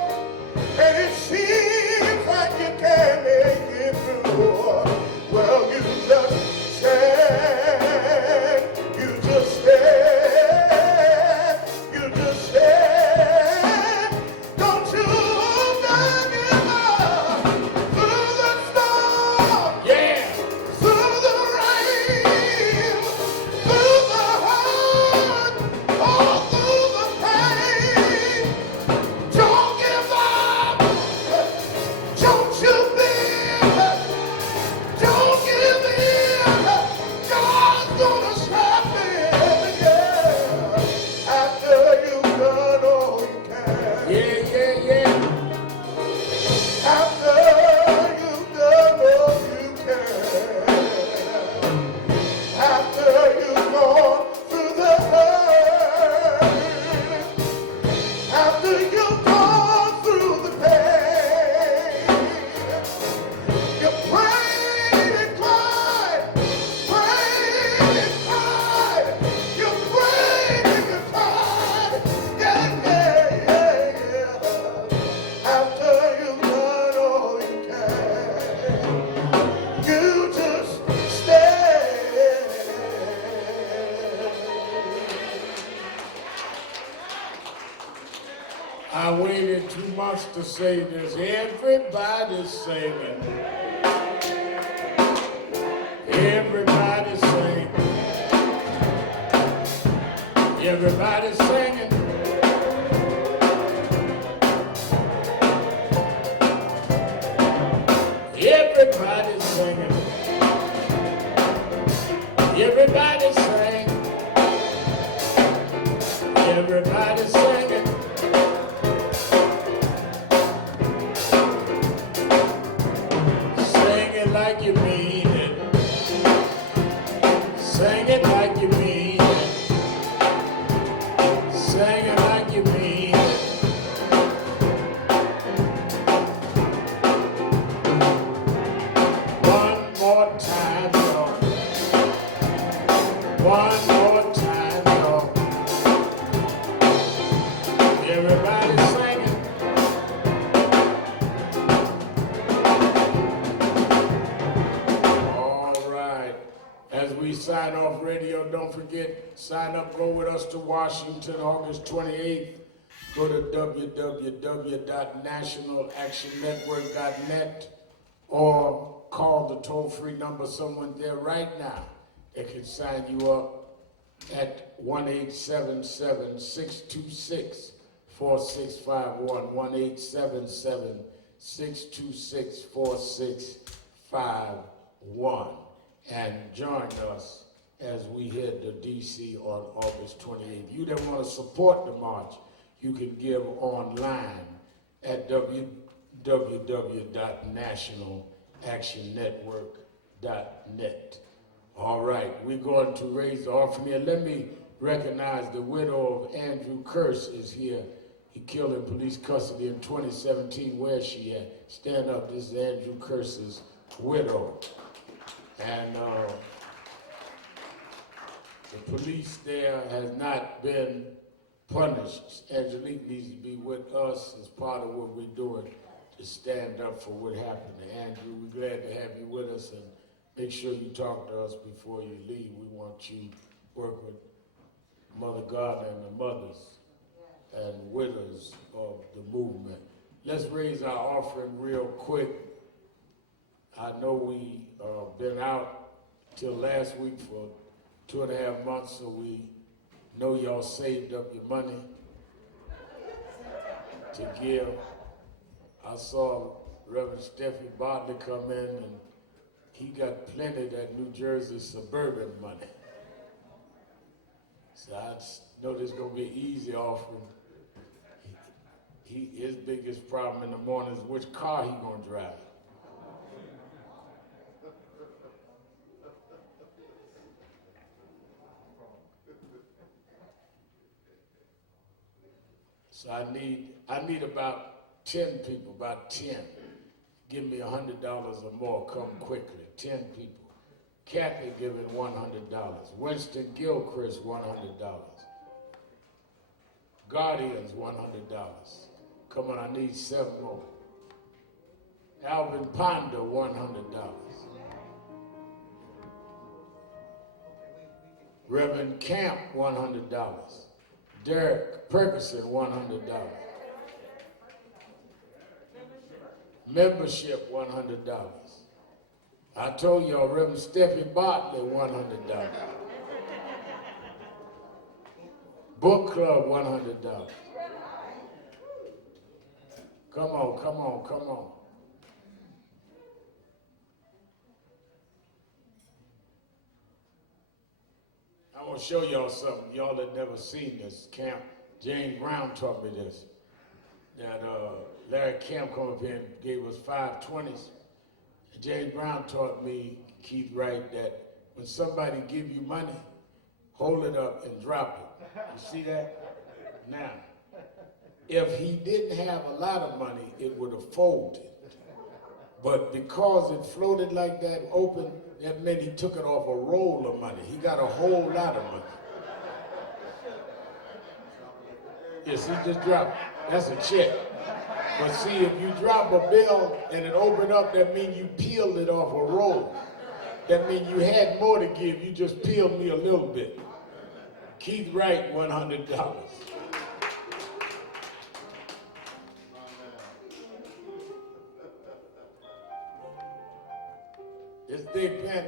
and it seems like you can't make it through? Well, you just stand. I waited 2 months to say this. Everybody's singing. Everybody's singing. Everybody's singing. Everybody's singing. Everybody's singing. Everybody's singing. Sing it like you mean it. Sing it like you mean it. Sing it like you mean it. One more time, y'all. One more time, y'all. Everybody singing. All right. As we sign off radio, don't forget, sign up, go with us to Washington, August 28th. Go to www.nationalactionnetwork.net or call the toll-free number, someone there right now that can sign you up at 1-877-626-4651, 1-877-626-4651, and join us as we head to D.C. on August 28th. You that want to support the march, you can give online at www.nationalactionnetwork.net. All right, we're going to raise the offering here. Let me recognize the widow of Andrew Curse is here. He killed in police custody in 2017. Where's she at? Stand up. This is Andrew Curse's widow. And the police there has not been punished. Angelique needs to be with us as part of what we're doing to stand up for what happened to Andrew. We're glad to have you with us, and make sure you talk to us before you leave. We want you to work with Mother Gardner and the mothers and widows of the movement. Let's raise our offering real quick. I know we been out till last week for 2.5 months, so we know y'all saved up your money to give. I saw Reverend Steffi Bartley come in, and he got plenty of that New Jersey suburban money. So I know this is gonna be an easy offering. His biggest problem in the morning is which car he gonna drive. So I need about 10 people, about 10. Give me $100 or more, come quickly, 10 people. Kathy giving $100. Winston Gilchrist, $100. Guardians, $100. Come on, I need 7 more. Alvin Ponder, $100. Reverend Camp, $100. Derek Perkison, $100. Membership, $100. I told y'all, Reverend Steffi Bartley, $100. Book Club, $100. Come on, come on, come on. I want to show y'all something. Y'all that never seen this camp. James Brown taught me this. That Larry Camp come up here and gave us 520s. James Brown taught me, Keith Wright, that when somebody give you money, hold it up and drop it. You see that? Now, if he didn't have a lot of money, it would have folded. But because it floated like that, open, that meant he took it off a roll of money. He got a whole lot of money. Yes, he just dropped it. That's a check. But see, if you drop a bill and it opened up, that means you peeled it off a roll. That means you had more to give, you just peeled me a little bit. Keith Wright, $100. This Thigpen.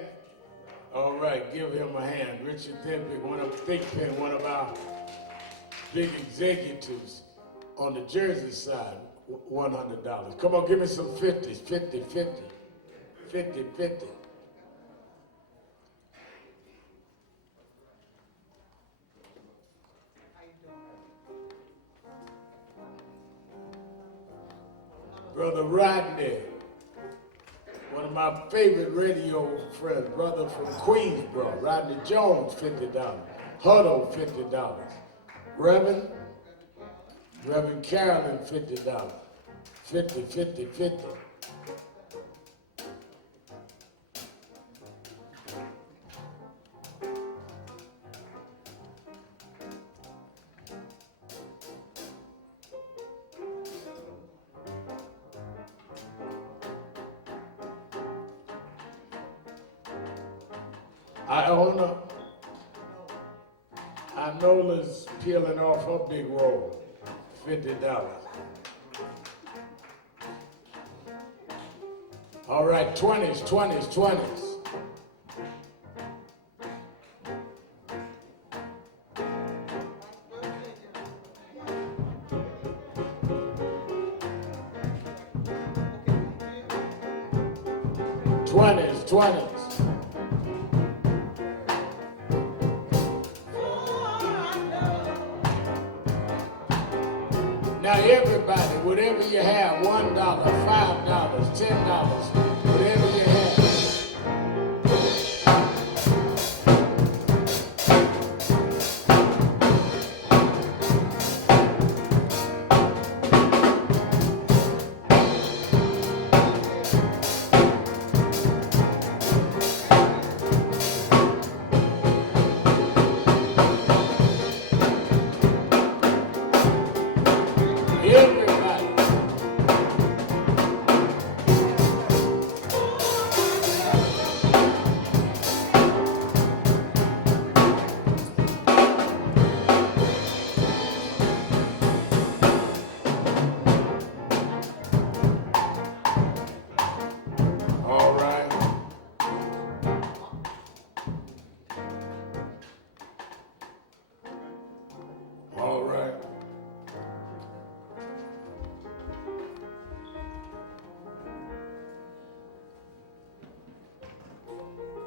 All right, give him a hand. Richard Thigpen, one of our big executives on the Jersey side, $100. Come on, give me some 50s, 50, 50, 50, 50. Brother Rodney, one of my favorite radio friends, brother from Queensboro, Rodney Jones, $50. Huddle, $50. Reverend Carolyn, $50. 50, 50, 50. Nola's peeling off her big roll, $50. All right, 20s, 20s, 20s. '20s. Now everybody, whatever you have, $1, $5, $10, whatever you have.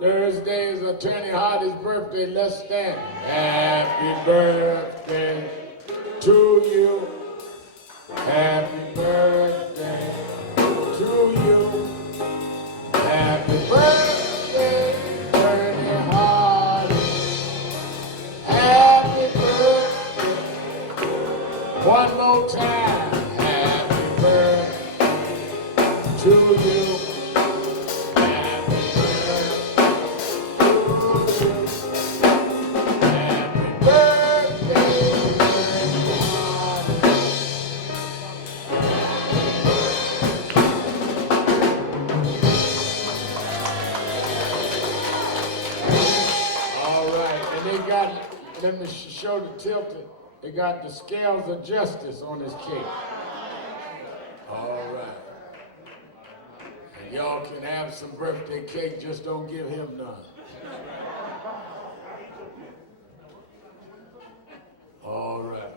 Thursday is Attorney Hardy's birthday. Let's stand. Happy birthday to you. Happy birthday to you. Happy birthday, Attorney Hardy. Happy birthday. One more time. Happy birthday to you. Let me show the tilted. They got the scales of justice on this cake. All right. And y'all can have some birthday cake, just don't give him none. All right.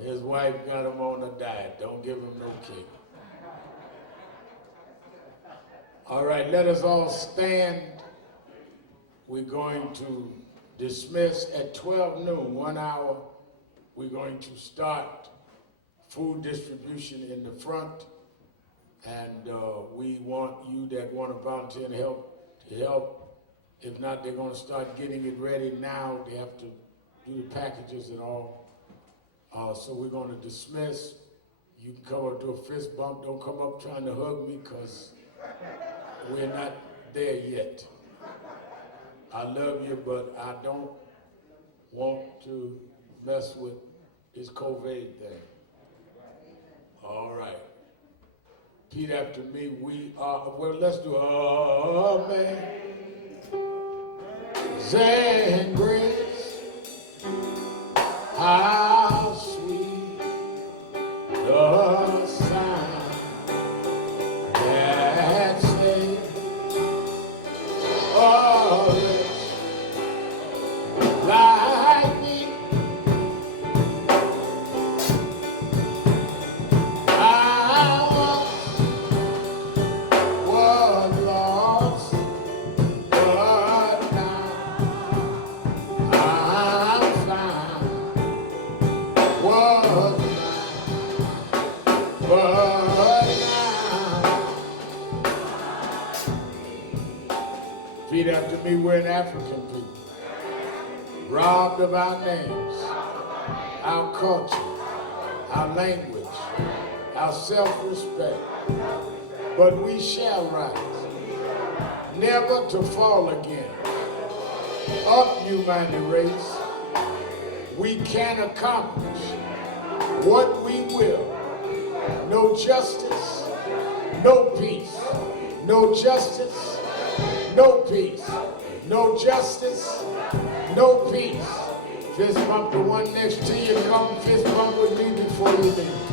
His wife got him on a diet. Don't give him no cake. All right, let us all stand. We're going to dismiss at 12 noon, 1 hour. We're going to start food distribution in the front. And we want you that want to volunteer and help. If not, they're going to start getting it ready now. They have to do the packages and all. So we're going to dismiss. You can come up, do a fist bump. Don't come up trying to hug me because we're not there yet. I love you, but I don't want to mess with this COVID thing. All right. Repeat after me. We are, well, let's do amazing grace. How sweet the sound that me, we're an African people, robbed of our names, our culture, our language, our self-respect. But we shall rise, never to fall again. Up, you mighty race. We can accomplish what we will. No justice, no peace. No justice, no peace. No justice, no peace. Fist bump the one next to you. Come fist bump with me before you leave.